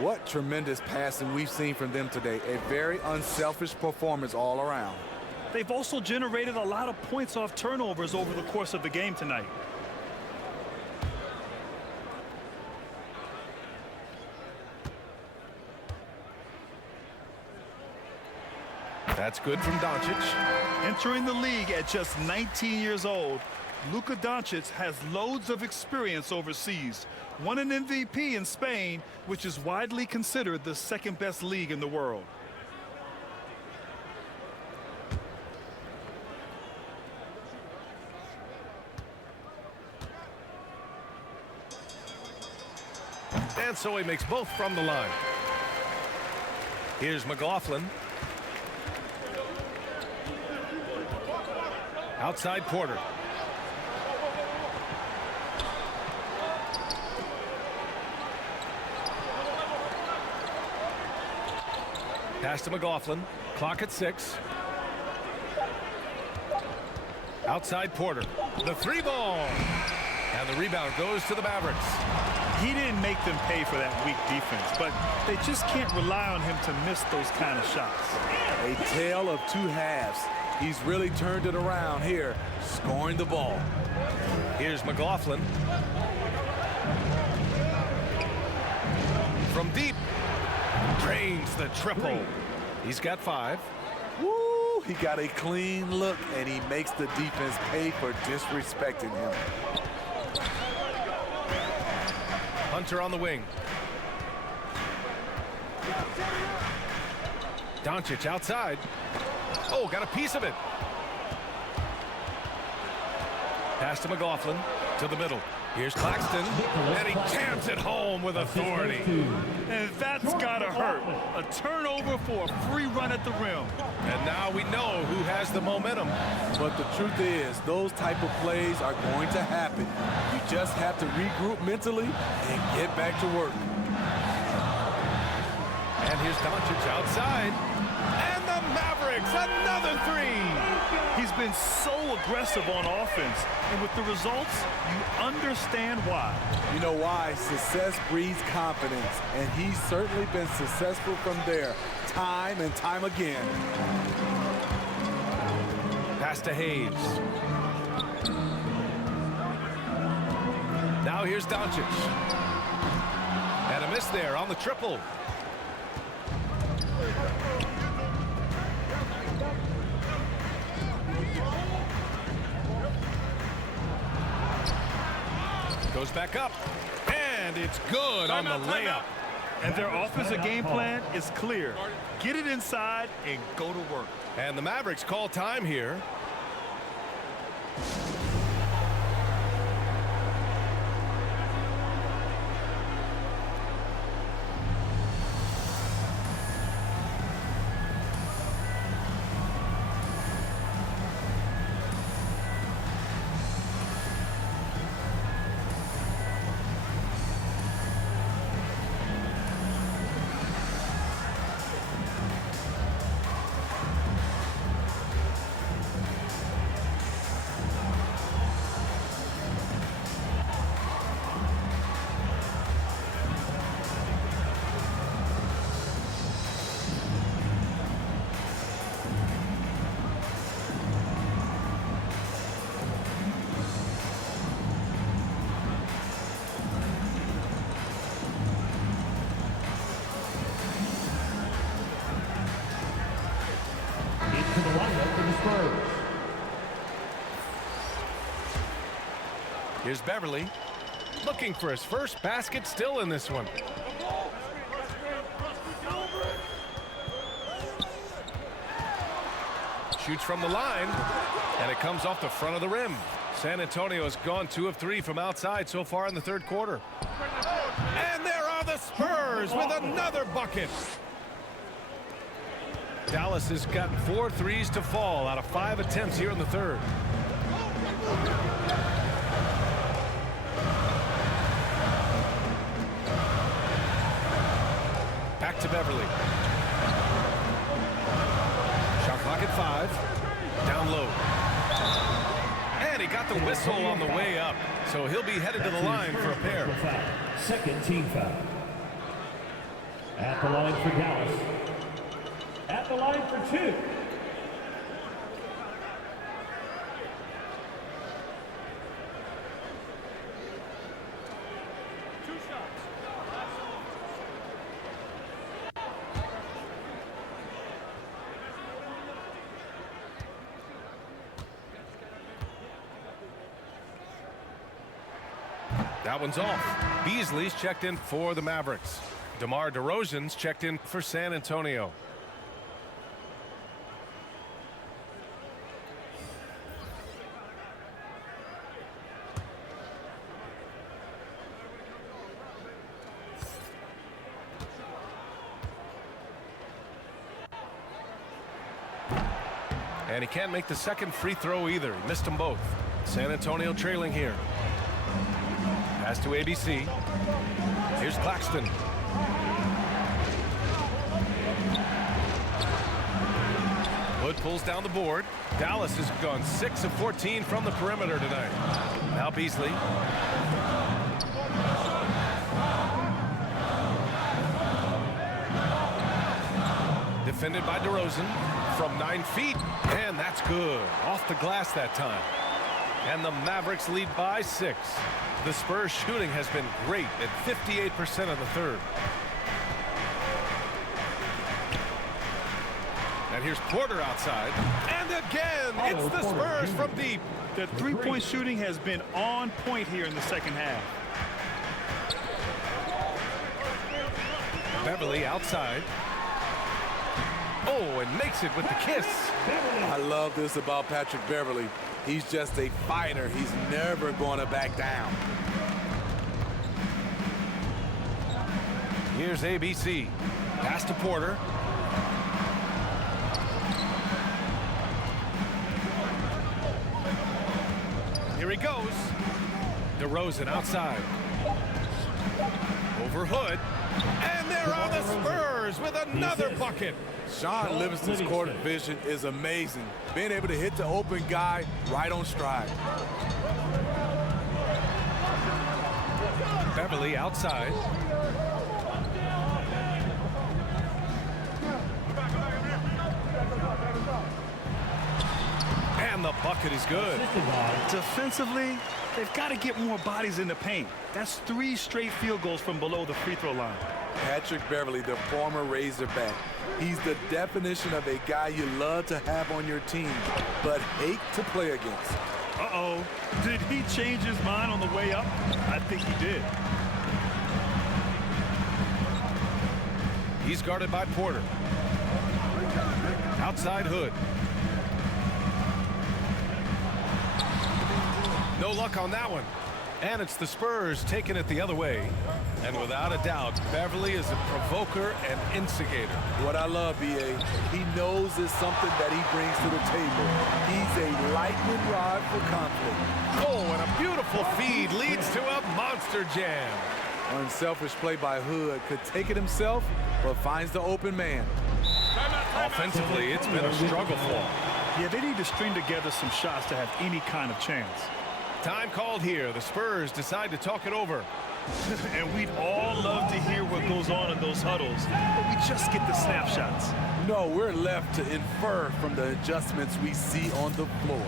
What tremendous passing we've seen from them today. A very unselfish performance all around. They've also generated a lot of points off turnovers over the course of the game tonight. That's good from Doncic. Entering the league at just 19 years old, Luka Doncic has loads of experience overseas. Won an MVP in Spain, which is widely considered the second best league in the world. And so he makes both from the line. Here's McLaughlin. Outside Porter. Pass to McLaughlin. Clock at 6. Outside Porter. The 3-ball. And the rebound goes to the Mavericks. He didn't make them pay for that weak defense, but they just can't rely on him to miss those kind of shots. A tale of 2 halves. He's really turned it around here, scoring the ball. Here's McLaughlin. From deep. Drains the triple. He's got 5. Woo! He got a clean look, and he makes the defense pay for disrespecting him. Hunter on the wing. Doncic outside. Oh, got a piece of it. Pass to McLaughlin to the middle. Here's Claxton, and he jams it home with authority. And that's gotta hurt. A turnover for a free run at the rim. And now we know who has the momentum. But the truth is, those type of plays are going to happen. You just have to regroup mentally and get back to work. And here's Doncic outside. And the Mavericks, another 3. He's been so aggressive on offense, and with the results, you understand why. You know why? Success breeds confidence, and he's certainly been successful from there, time and time again. Pass to Hayes. Now here's Doncic. And a miss there on the triple. Goes back up, and it's good on the layup. And their offensive game plan is clear. Get it inside and go to work. And the Mavericks call time here. Here's Beverly looking for his first basket, still in this one. Shoots from the line, and it comes off the front of the rim. San Antonio has gone 2 of 3 from outside so far in the third quarter. And there are the Spurs with another bucket. Dallas has got 4 threes to fall out of 5 attempts here in the third. Back to Beverly. Shot clock at 5. Down low. And he got the whistle on the way up. So he'll be headed to the line for a pair. Second team foul. At the line for Dallas. At the line for 2. That one's off. Beasley's checked in for the Mavericks. DeMar DeRozan's checked in for San Antonio. And he can't make the second free throw either. He missed them both. San Antonio trailing here. Pass to ABC. Here's Claxton. Hood pulls down the board. Dallas has gone 6 of 14 from the perimeter tonight. Now Beasley. Defended by DeRozan from 9 feet. And that's good. Off the glass that time. And the Mavericks lead by 6. The Spurs shooting has been great at 58% of the third. And here's Porter outside. And again, it's the Spurs from deep. The three-point shooting has been on point here in the second half. Beverly outside. Oh, and makes it with the kiss. I love this about Patrick Beverly. He's just a fighter. He's never going to back down. Here's ABC. Pass to Porter. Here he goes. DeRozan outside. Over Hood. And there are the Spurs with another bucket. Sean Livingston's court vision is amazing. Being able to hit the open guy right on stride. Beverly outside. And the bucket is good. Defensively, they've got to get more bodies in the paint. That's 3 straight field goals from below the free throw line. Patrick Beverly, the former Razorback. He's the definition of a guy you love to have on your team, but hate to play against. Uh-oh. Did he change his mind on the way up? I think he did. He's guarded by Porter. Outside Hood. No luck on that one. And it's the Spurs taking it the other way. And without a doubt, Beverly is a provoker and instigator. What I love, B.A., he knows it's something that he brings to the table. He's a lightning rod for conflict. Oh, and a beautiful feed leads to a monster jam. Unselfish play by Hood, could take it himself, but finds the open man. Offensively, it's been a struggle for him. Yeah, they need to string together some shots to have any kind of chance. Time called here. The Spurs decide to talk it over. And we'd all love to hear what goes on in those huddles, but we just get the snapshots. No, we're left to infer from the adjustments we see on the floor.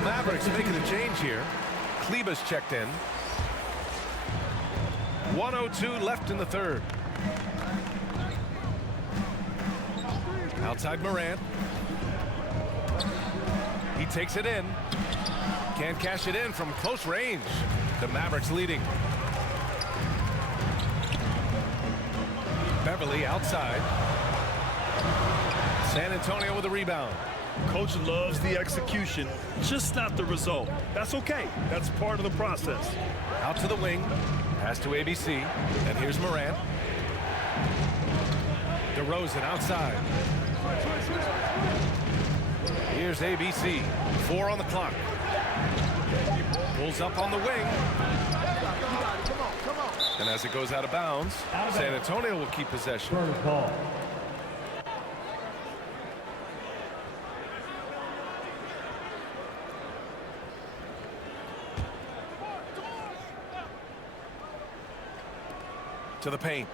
the Mavericks making a change here. Kleba's checked in. 1:02 left in the third. Outside Morant. He takes it in. Can't cash it in from close range. The Mavericks leading. Beverly outside. San Antonio with a rebound. Coach loves the execution, just not the result. That's okay. That's part of the process. Out to the wing. Pass to ABC. And here's Morant. DeRozan outside. Here's ABC. 4 on the clock. Pulls up on the wing. And as it goes out of bounds, San Antonio will keep possession. To the paint.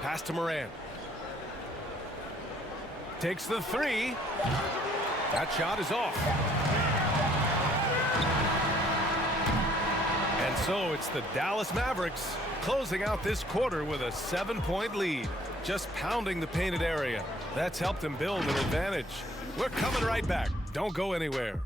Pass to Morant. Takes the three. That shot is off. And so it's the Dallas Mavericks closing out this quarter with a 7-point lead. Just pounding the painted area. That's helped them build an advantage. We're coming right back. Don't go anywhere.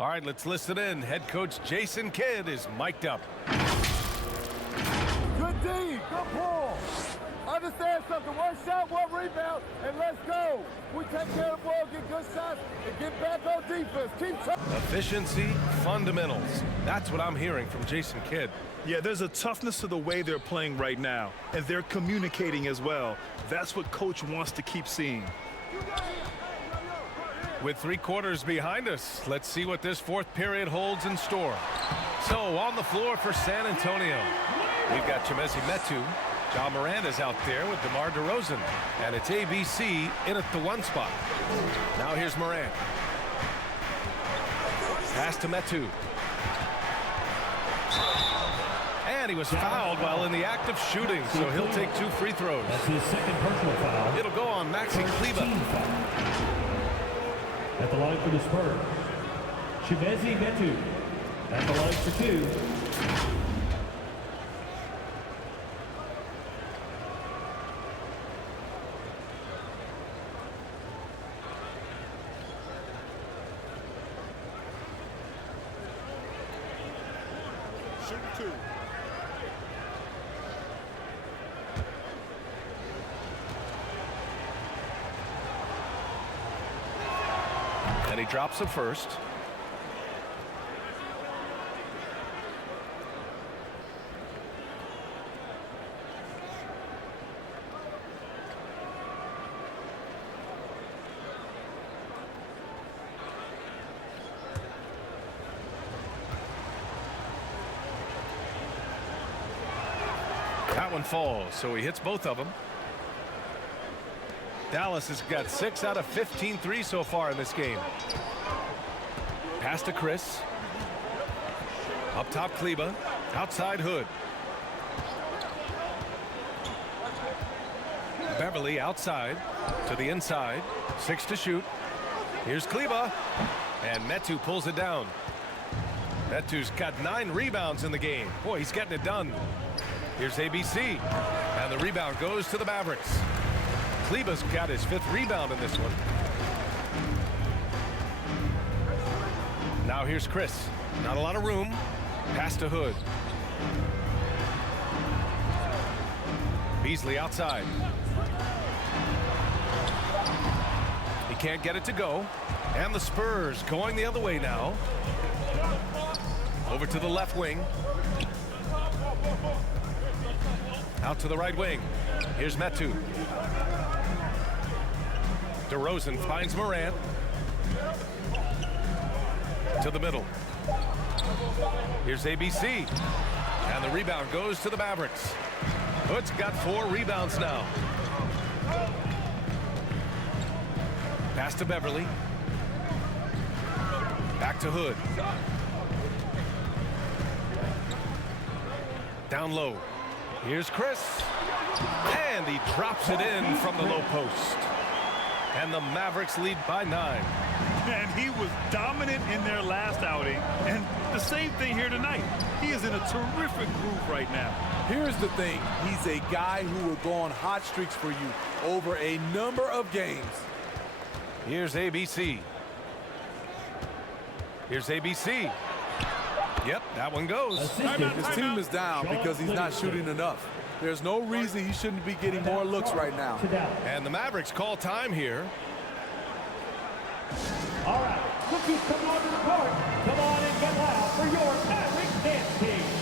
All right, let's listen in. Head coach Jason Kidd is mic'd up. Good D, good pull. Understand something, one shot, one rebound, and let's go. We take care of the ball, get good shots, and get back on defense. Keep trying. Efficiency, fundamentals. That's what I'm hearing from Jason Kidd. Yeah, there's a toughness to the way they're playing right now, and they're communicating as well. That's what Coach wants to keep seeing. With 3 quarters behind us, let's see what this fourth period holds in store. So on the floor for San Antonio, we've got Chimezie Metu. Ja Morant is out there with DeMar DeRozan, and it's ABC in at the 1 spot. Now here's Morant. Pass to Metu. And he was fouled while in the act of shooting, so he'll take 2 free throws. That's his second personal foul. It'll go on Maxi Kleber. At the line for the Spurs, Chimezie Metu. At the line for 2. Shooting 2. And he drops it first. That one falls, so he hits both of them. Dallas has got 6 out of 15 threes so far in this game. Pass to Chris. Up top, Kleber. Outside, Hood. Beverly outside to the inside. 6 to shoot. Here's Kleber. And Metu pulls it down. Metu's got 9 rebounds in the game. Boy, he's getting it done. Here's ABC. And the rebound goes to the Mavericks. Kleber's got his 5th rebound in this one. Now here's Chris. Not a lot of room. Pass to Hood. Beasley outside. He can't get it to go. And the Spurs going the other way now. Over to the left wing. Out to the right wing. Here's Metu. DeRozan finds Morant. To the middle. Here's ABC. And the rebound goes to the Mavericks. Hood's got 4 rebounds now. Pass to Beverly. Back to Hood. Down low. Here's Chris. And he drops it in from the low post. And the Mavericks lead by 9. And he was dominant in their last outing. And the same thing here tonight. He is in a terrific groove right now. Here's the thing. He's a guy who will go on hot streaks for you over a number of games. Here's ABC. Here's ABC. Yep, that one goes. His team is down because he's not shooting enough. There's no reason he shouldn't be getting more looks right now. And the Mavericks call time here. All right, rookies, come on to the court. Come on and get loud for your Mavericks dance team.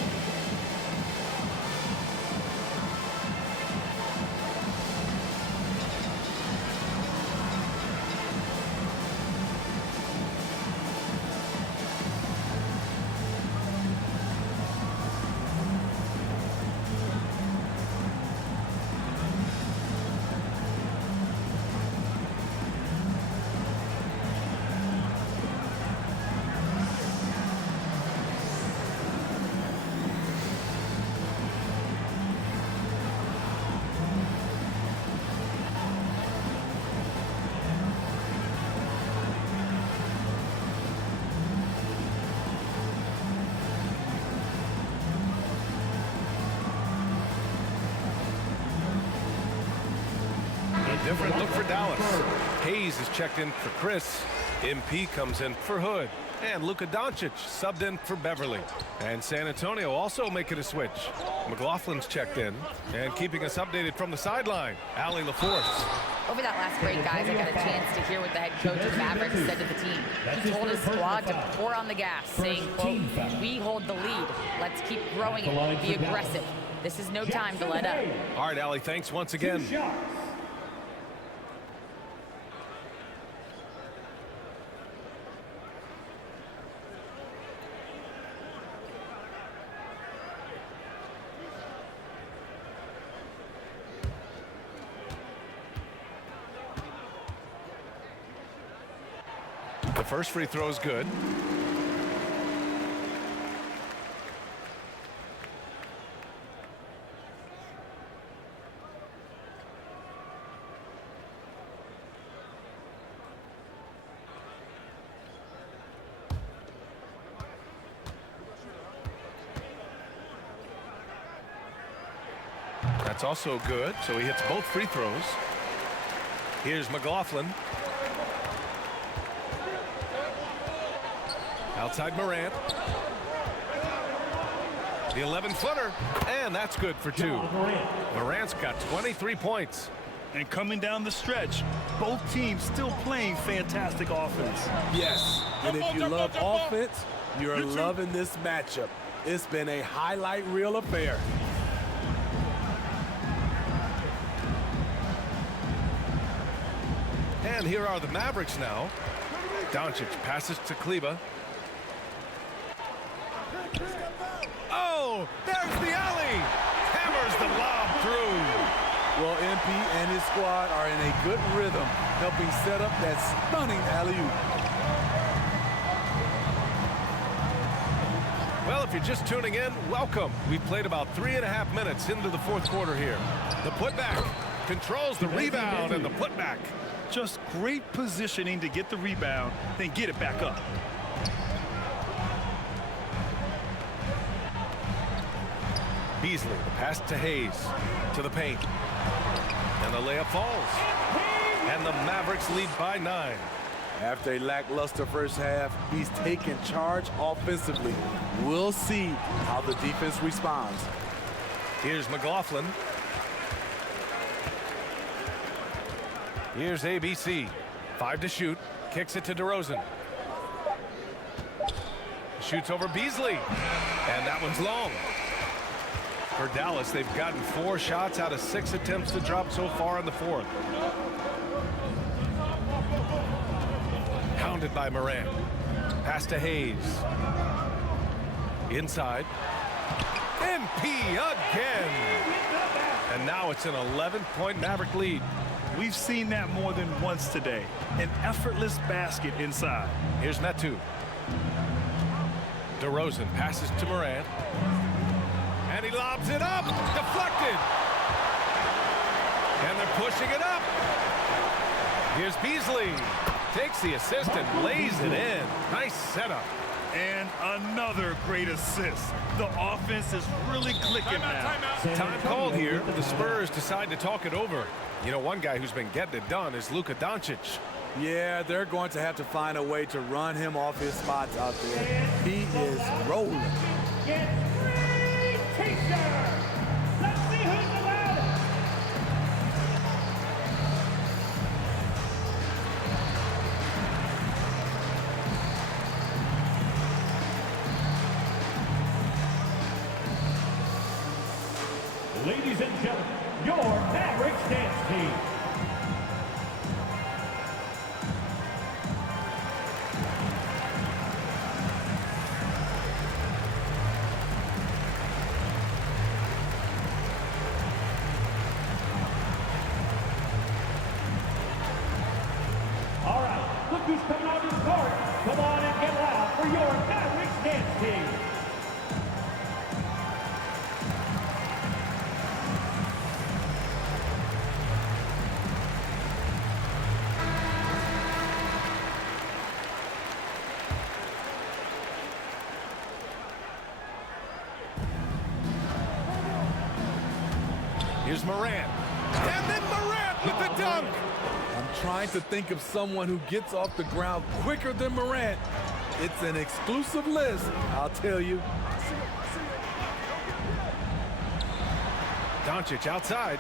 Different look for Dallas. Hayes is checked in for Chris. MP comes in for Hood. And Luka Doncic subbed in for Beverly. And San Antonio also making a switch. McLaughlin's checked in. And keeping us updated from the sideline, Allie LaForce. Over that last break, guys, I got a chance to hear what the head coach of Mavericks said to the team. He told his squad to pour on the gas, saying, quote, "We hold the lead. Let's keep growing it. Be aggressive. This is no time to let up." All right, Allie, thanks once again. The first free throw is good. That's also good, so he hits both free throws. Here's McLaughlin. Outside Morant. The 11-footer, and that's good for 2. Morant's got 23 points. And coming down the stretch, both teams still playing fantastic offense. Yes, and if you love offense, you're loving this matchup. It's been a highlight reel affair. And here are the Mavericks now. Doncic passes to Kleba. Oh, there's the alley. Hammers the lob through. Well, MP and his squad are in a good rhythm, helping set up that stunning alley-oop. Well, if you're just tuning in, welcome. We've played about 3.5 minutes into the fourth quarter here. The putback controls the rebound and the putback. Just great positioning to get the rebound, then get it back up. Beasley, the pass to Hayes, to the paint. And the layup falls. And the Mavericks lead by 9. After a lackluster first half, he's taken charge offensively. We'll see how the defense responds. Here's McLaughlin. Here's ABC. 5 to shoot. Kicks it to DeRozan. Shoots over Beasley. And that one's long. For Dallas, they've gotten 4 shots out of 6 attempts to drop so far in the fourth. Hounded by Morant. Pass to Hayes. Inside. MP again. And now it's an 11-point Maverick lead. We've seen that more than once today. An effortless basket inside. Here's Metu. DeRozan passes to Morant. And he lobs it up. Deflected. And they're pushing it up. Here's Beasley. Takes the assist and lays it in. Nice setup. And another great assist. The offense is really clicking now. Time called here. The Spurs decide to talk it over. You know, one guy who's been getting it done is Luka Doncic. Yeah, they're going to have to find a way to run him off his spots out there. He is rolling. Get free t-shirt. Let's see who's allowed it. Ladies and gentlemen, your Mavericks dance team. All right, look who's coming on this court. Come on and get loud for your Mavericks dance team. Here's Morant. And then Morant with the dunk. I'm trying to think of someone who gets off the ground quicker than Morant. It's an exclusive list, I'll tell you. Doncic outside.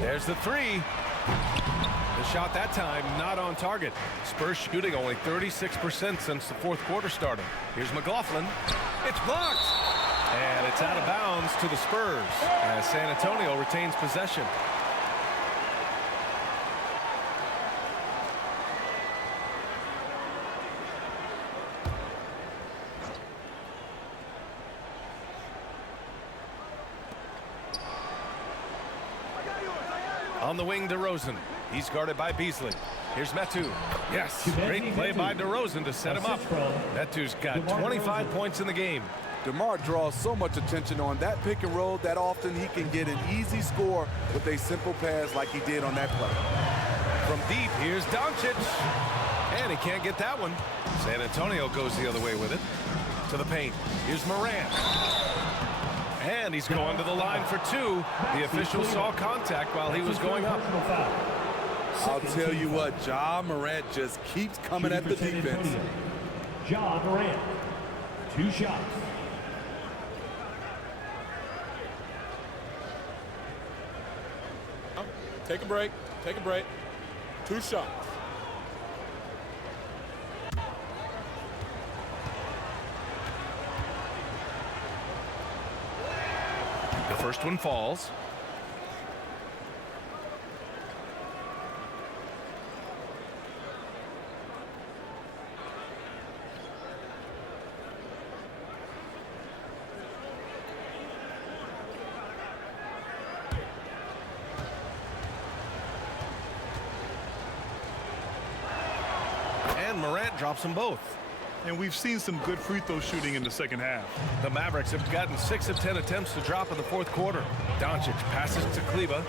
There's the three. The shot that time not on target. Spurs shooting only 36% since the fourth quarter started. Here's McLaughlin. It's blocked. And it's out of bounds to the Spurs as San Antonio retains possession. On the wing, DeRozan. He's guarded by Beasley. Here's Metu. Yes, great play by DeRozan to set him up. Metu's got 25 points in the game. DeMar draws so much attention on that pick and roll that often he can get an easy score with a simple pass like he did on that play. From deep, here's Doncic. And he can't get that one. San Antonio goes the other way with it. To the paint. Here's Morant. And he's going to the line for two. The official saw contact while he was going up. I'll tell you what, Ja Morant just keeps coming at the defense. Ja Morant, 2 shots. Take a break. Take a break. 2 shots. The first one falls. And Morant drops them both. And we've seen some good free throw shooting in the second half. The Mavericks have gotten 6 of 10 attempts to drop in the fourth quarter. Doncic passes to Kleba.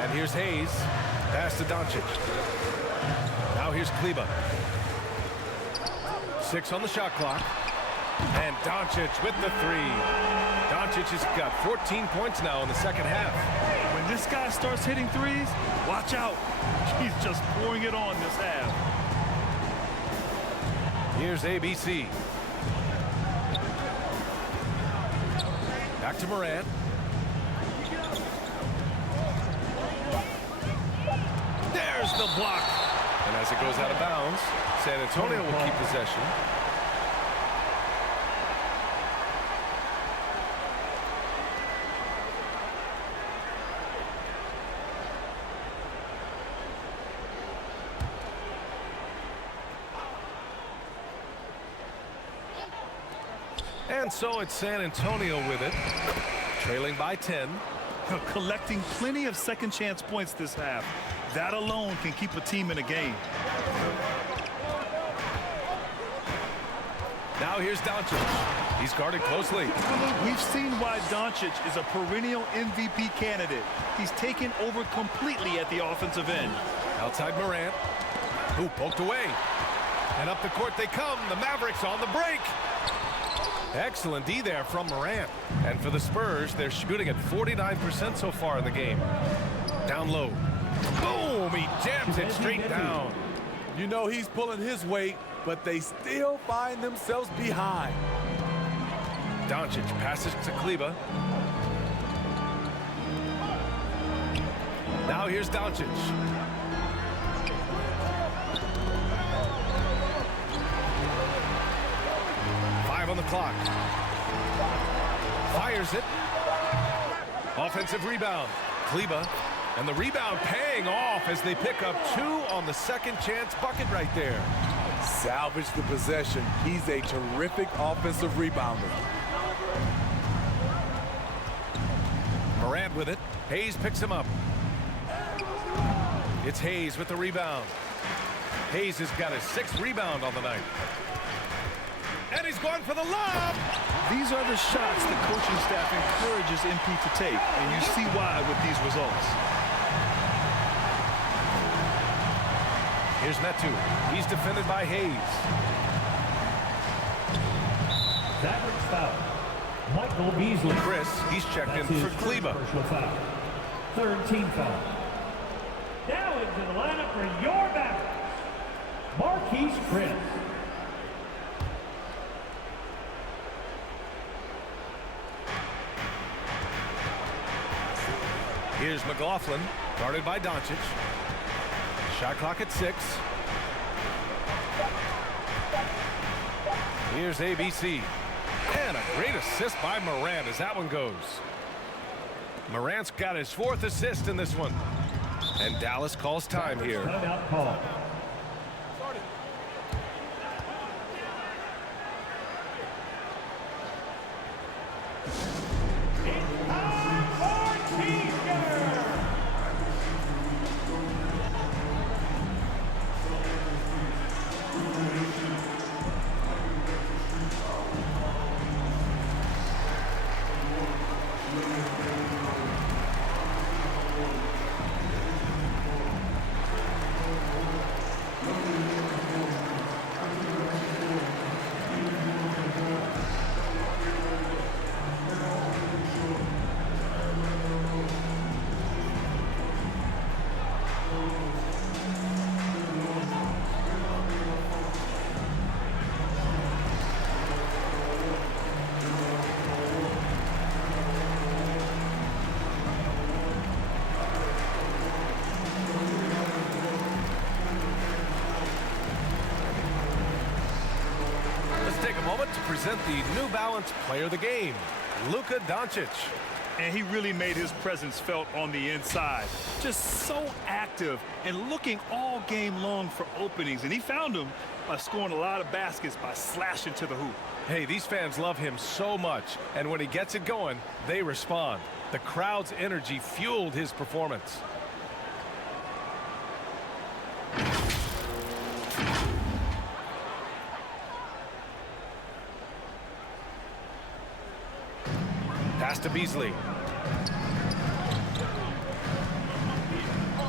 And here's Hayes. Pass to Doncic. Now here's Kleba. 6 on the shot clock. And Doncic with the 3. Doncic has got 14 points now in the second half. When this guy starts hitting threes, watch out. He's just pouring it on this half. Here's ABC. Back to Morant. There's the block. And as it goes out of bounds, San Antonio will keep possession. And so it's San Antonio with it, trailing by 10. Collecting plenty of second chance points this half. That alone can keep a team in a game. Now here's Doncic. He's guarded closely. We've seen why Doncic is a perennial MVP candidate. He's taken over completely at the offensive end. Outside Morant, who poked away. And up the court they come. The Mavericks on the break. Excellent D there from Morant. And for the Spurs, they're shooting at 49% so far in the game. Down low. Boom! He jams it straight down. You know he's pulling his weight, but they still find themselves behind. Doncic passes to Kleber. Now here's Doncic. On the clock. Fires it. Offensive rebound. Kleber. And the rebound paying off as they pick up 2 on the second chance bucket right there. Salvage the possession. He's a terrific offensive rebounder. Morant with it. Hayes picks him up. It's Hayes with the rebound. Hayes has got his 6th rebound on the night. And he's going for the lob. These are the shots the coaching staff encourages MP to take, and you see why with these results. Here's Metu. He's defended by Hayes. Mavericks foul. Michael Beasley. Chris, he's checked in for Kleber. Third team foul. Now into the lineup for your Mavericks, Marquise Chris. Here's McLaughlin, guarded by Doncic. Shot clock at 6. Here's ABC. And a great assist by Morant as that one goes. Morant's got his 4th assist in this one. And Dallas calls time here. Timeout call. To present the New Balance Player of the Game, Luka Doncic. And he really made his presence felt on the inside. Just so active and looking all game long for openings. And he found them by scoring a lot of baskets by slashing to the hoop. Hey, these fans love him so much. And when he gets it going, they respond. The crowd's energy fueled his performance. Pass to Beasley.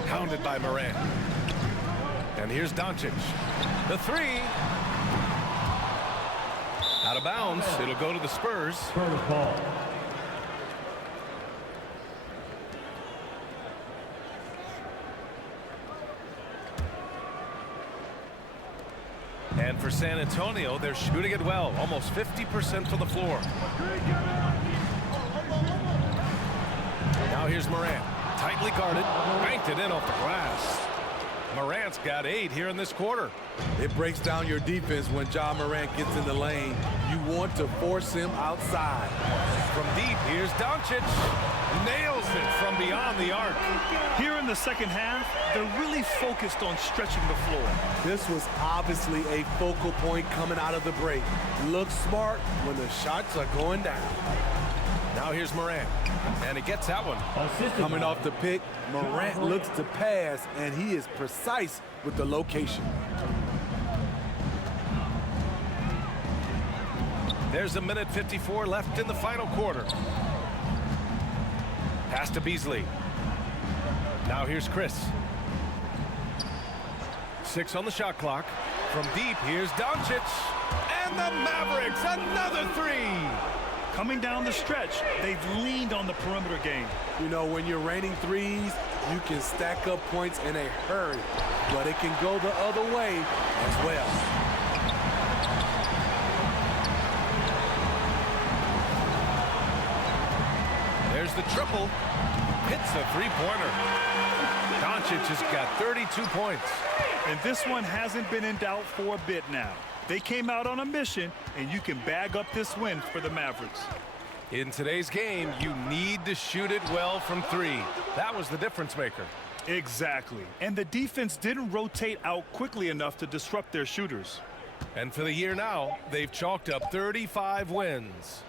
Hounded by Morant. And here's Doncic. The 3. Out of bounds. It'll go to the Spurs. Spurs ball. And for San Antonio, they're shooting it well. Almost 50% from the floor. Now here's Morant. Tightly guarded. Banked it in off the glass. Morant's got 8 here in this quarter. It breaks down your defense when Ja Morant gets in the lane. You want to force him outside. From deep, here's Doncic. Nails it from beyond the arc. Here in the second half, they're really focused on stretching the floor. This was obviously a focal point coming out of the break. Look smart when the shots are going down. Now here's Morant, and he gets that one. Coming off the pick, Morant looks to pass, and he is precise with the location. There's a minute 54 left in the final quarter. Pass to Beasley. Now here's Chris. 6 on the shot clock. From deep, here's Doncic. And the Mavericks, another 3. Coming down the stretch, they've leaned on the perimeter game. You know, when you're raining threes, you can stack up points in a hurry, but it can go the other way as well. There's the triple. Hits a three-pointer. Doncic has got 32 points. And this one hasn't been in doubt for a bit now. They came out on a mission, and you can bag up this win for the Mavericks. In today's game, you need to shoot it well from 3. That was the difference maker. Exactly. And the defense didn't rotate out quickly enough to disrupt their shooters. And for the year now, they've chalked up 35 wins.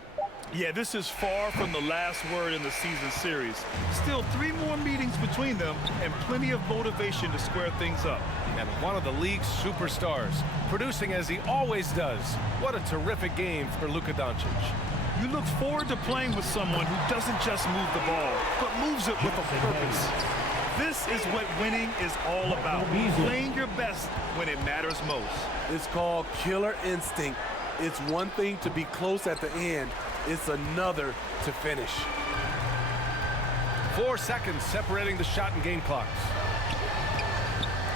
Yeah, this is far from the last word in the season series. Still 3 more meetings between them and plenty of motivation to square things up. And one of the league's superstars, producing as he always does. What a terrific game for Luka Doncic. You look forward to playing with someone who doesn't just move the ball, but moves it with a purpose. This is what winning is all about. Playing your best when it matters most. It's called killer instinct. It's one thing to be close at the end. It's another to finish. 4 seconds separating the shot and game clocks.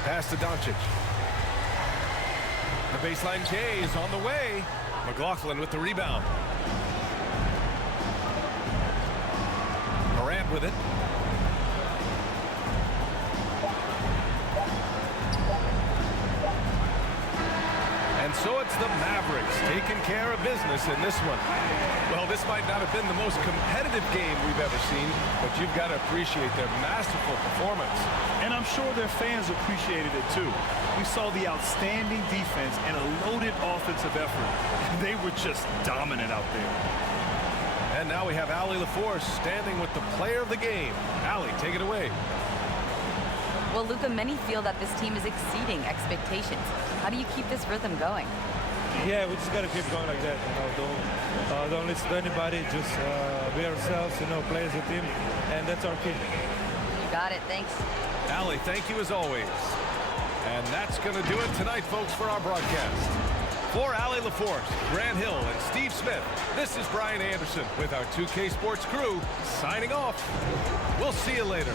Pass to Doncic. The baseline J is on the way. McLaughlin with the rebound. Morant with it. And so it's the Mavericks taking care of business in this one. Well, this might not have been the most competitive game we've ever seen, but you've got to appreciate their masterful performance. And I'm sure their fans appreciated it too. We saw the outstanding defense and a loaded offensive effort. They were just dominant out there. And now we have Allie LaForce standing with the player of the game. Allie, take it away. Well, Luka, many feel that this team is exceeding expectations. How do you keep this rhythm going? Yeah, we just got to keep going like that. Don't listen to anybody. Just be ourselves, play as a team. And that's our key. You got it. Thanks. Allie, thank you as always. And that's going to do it tonight, folks, for our broadcast. For Allie LaForce, Grant Hill, and Steve Smith, this is Brian Anderson with our 2K Sports crew signing off. We'll see you later.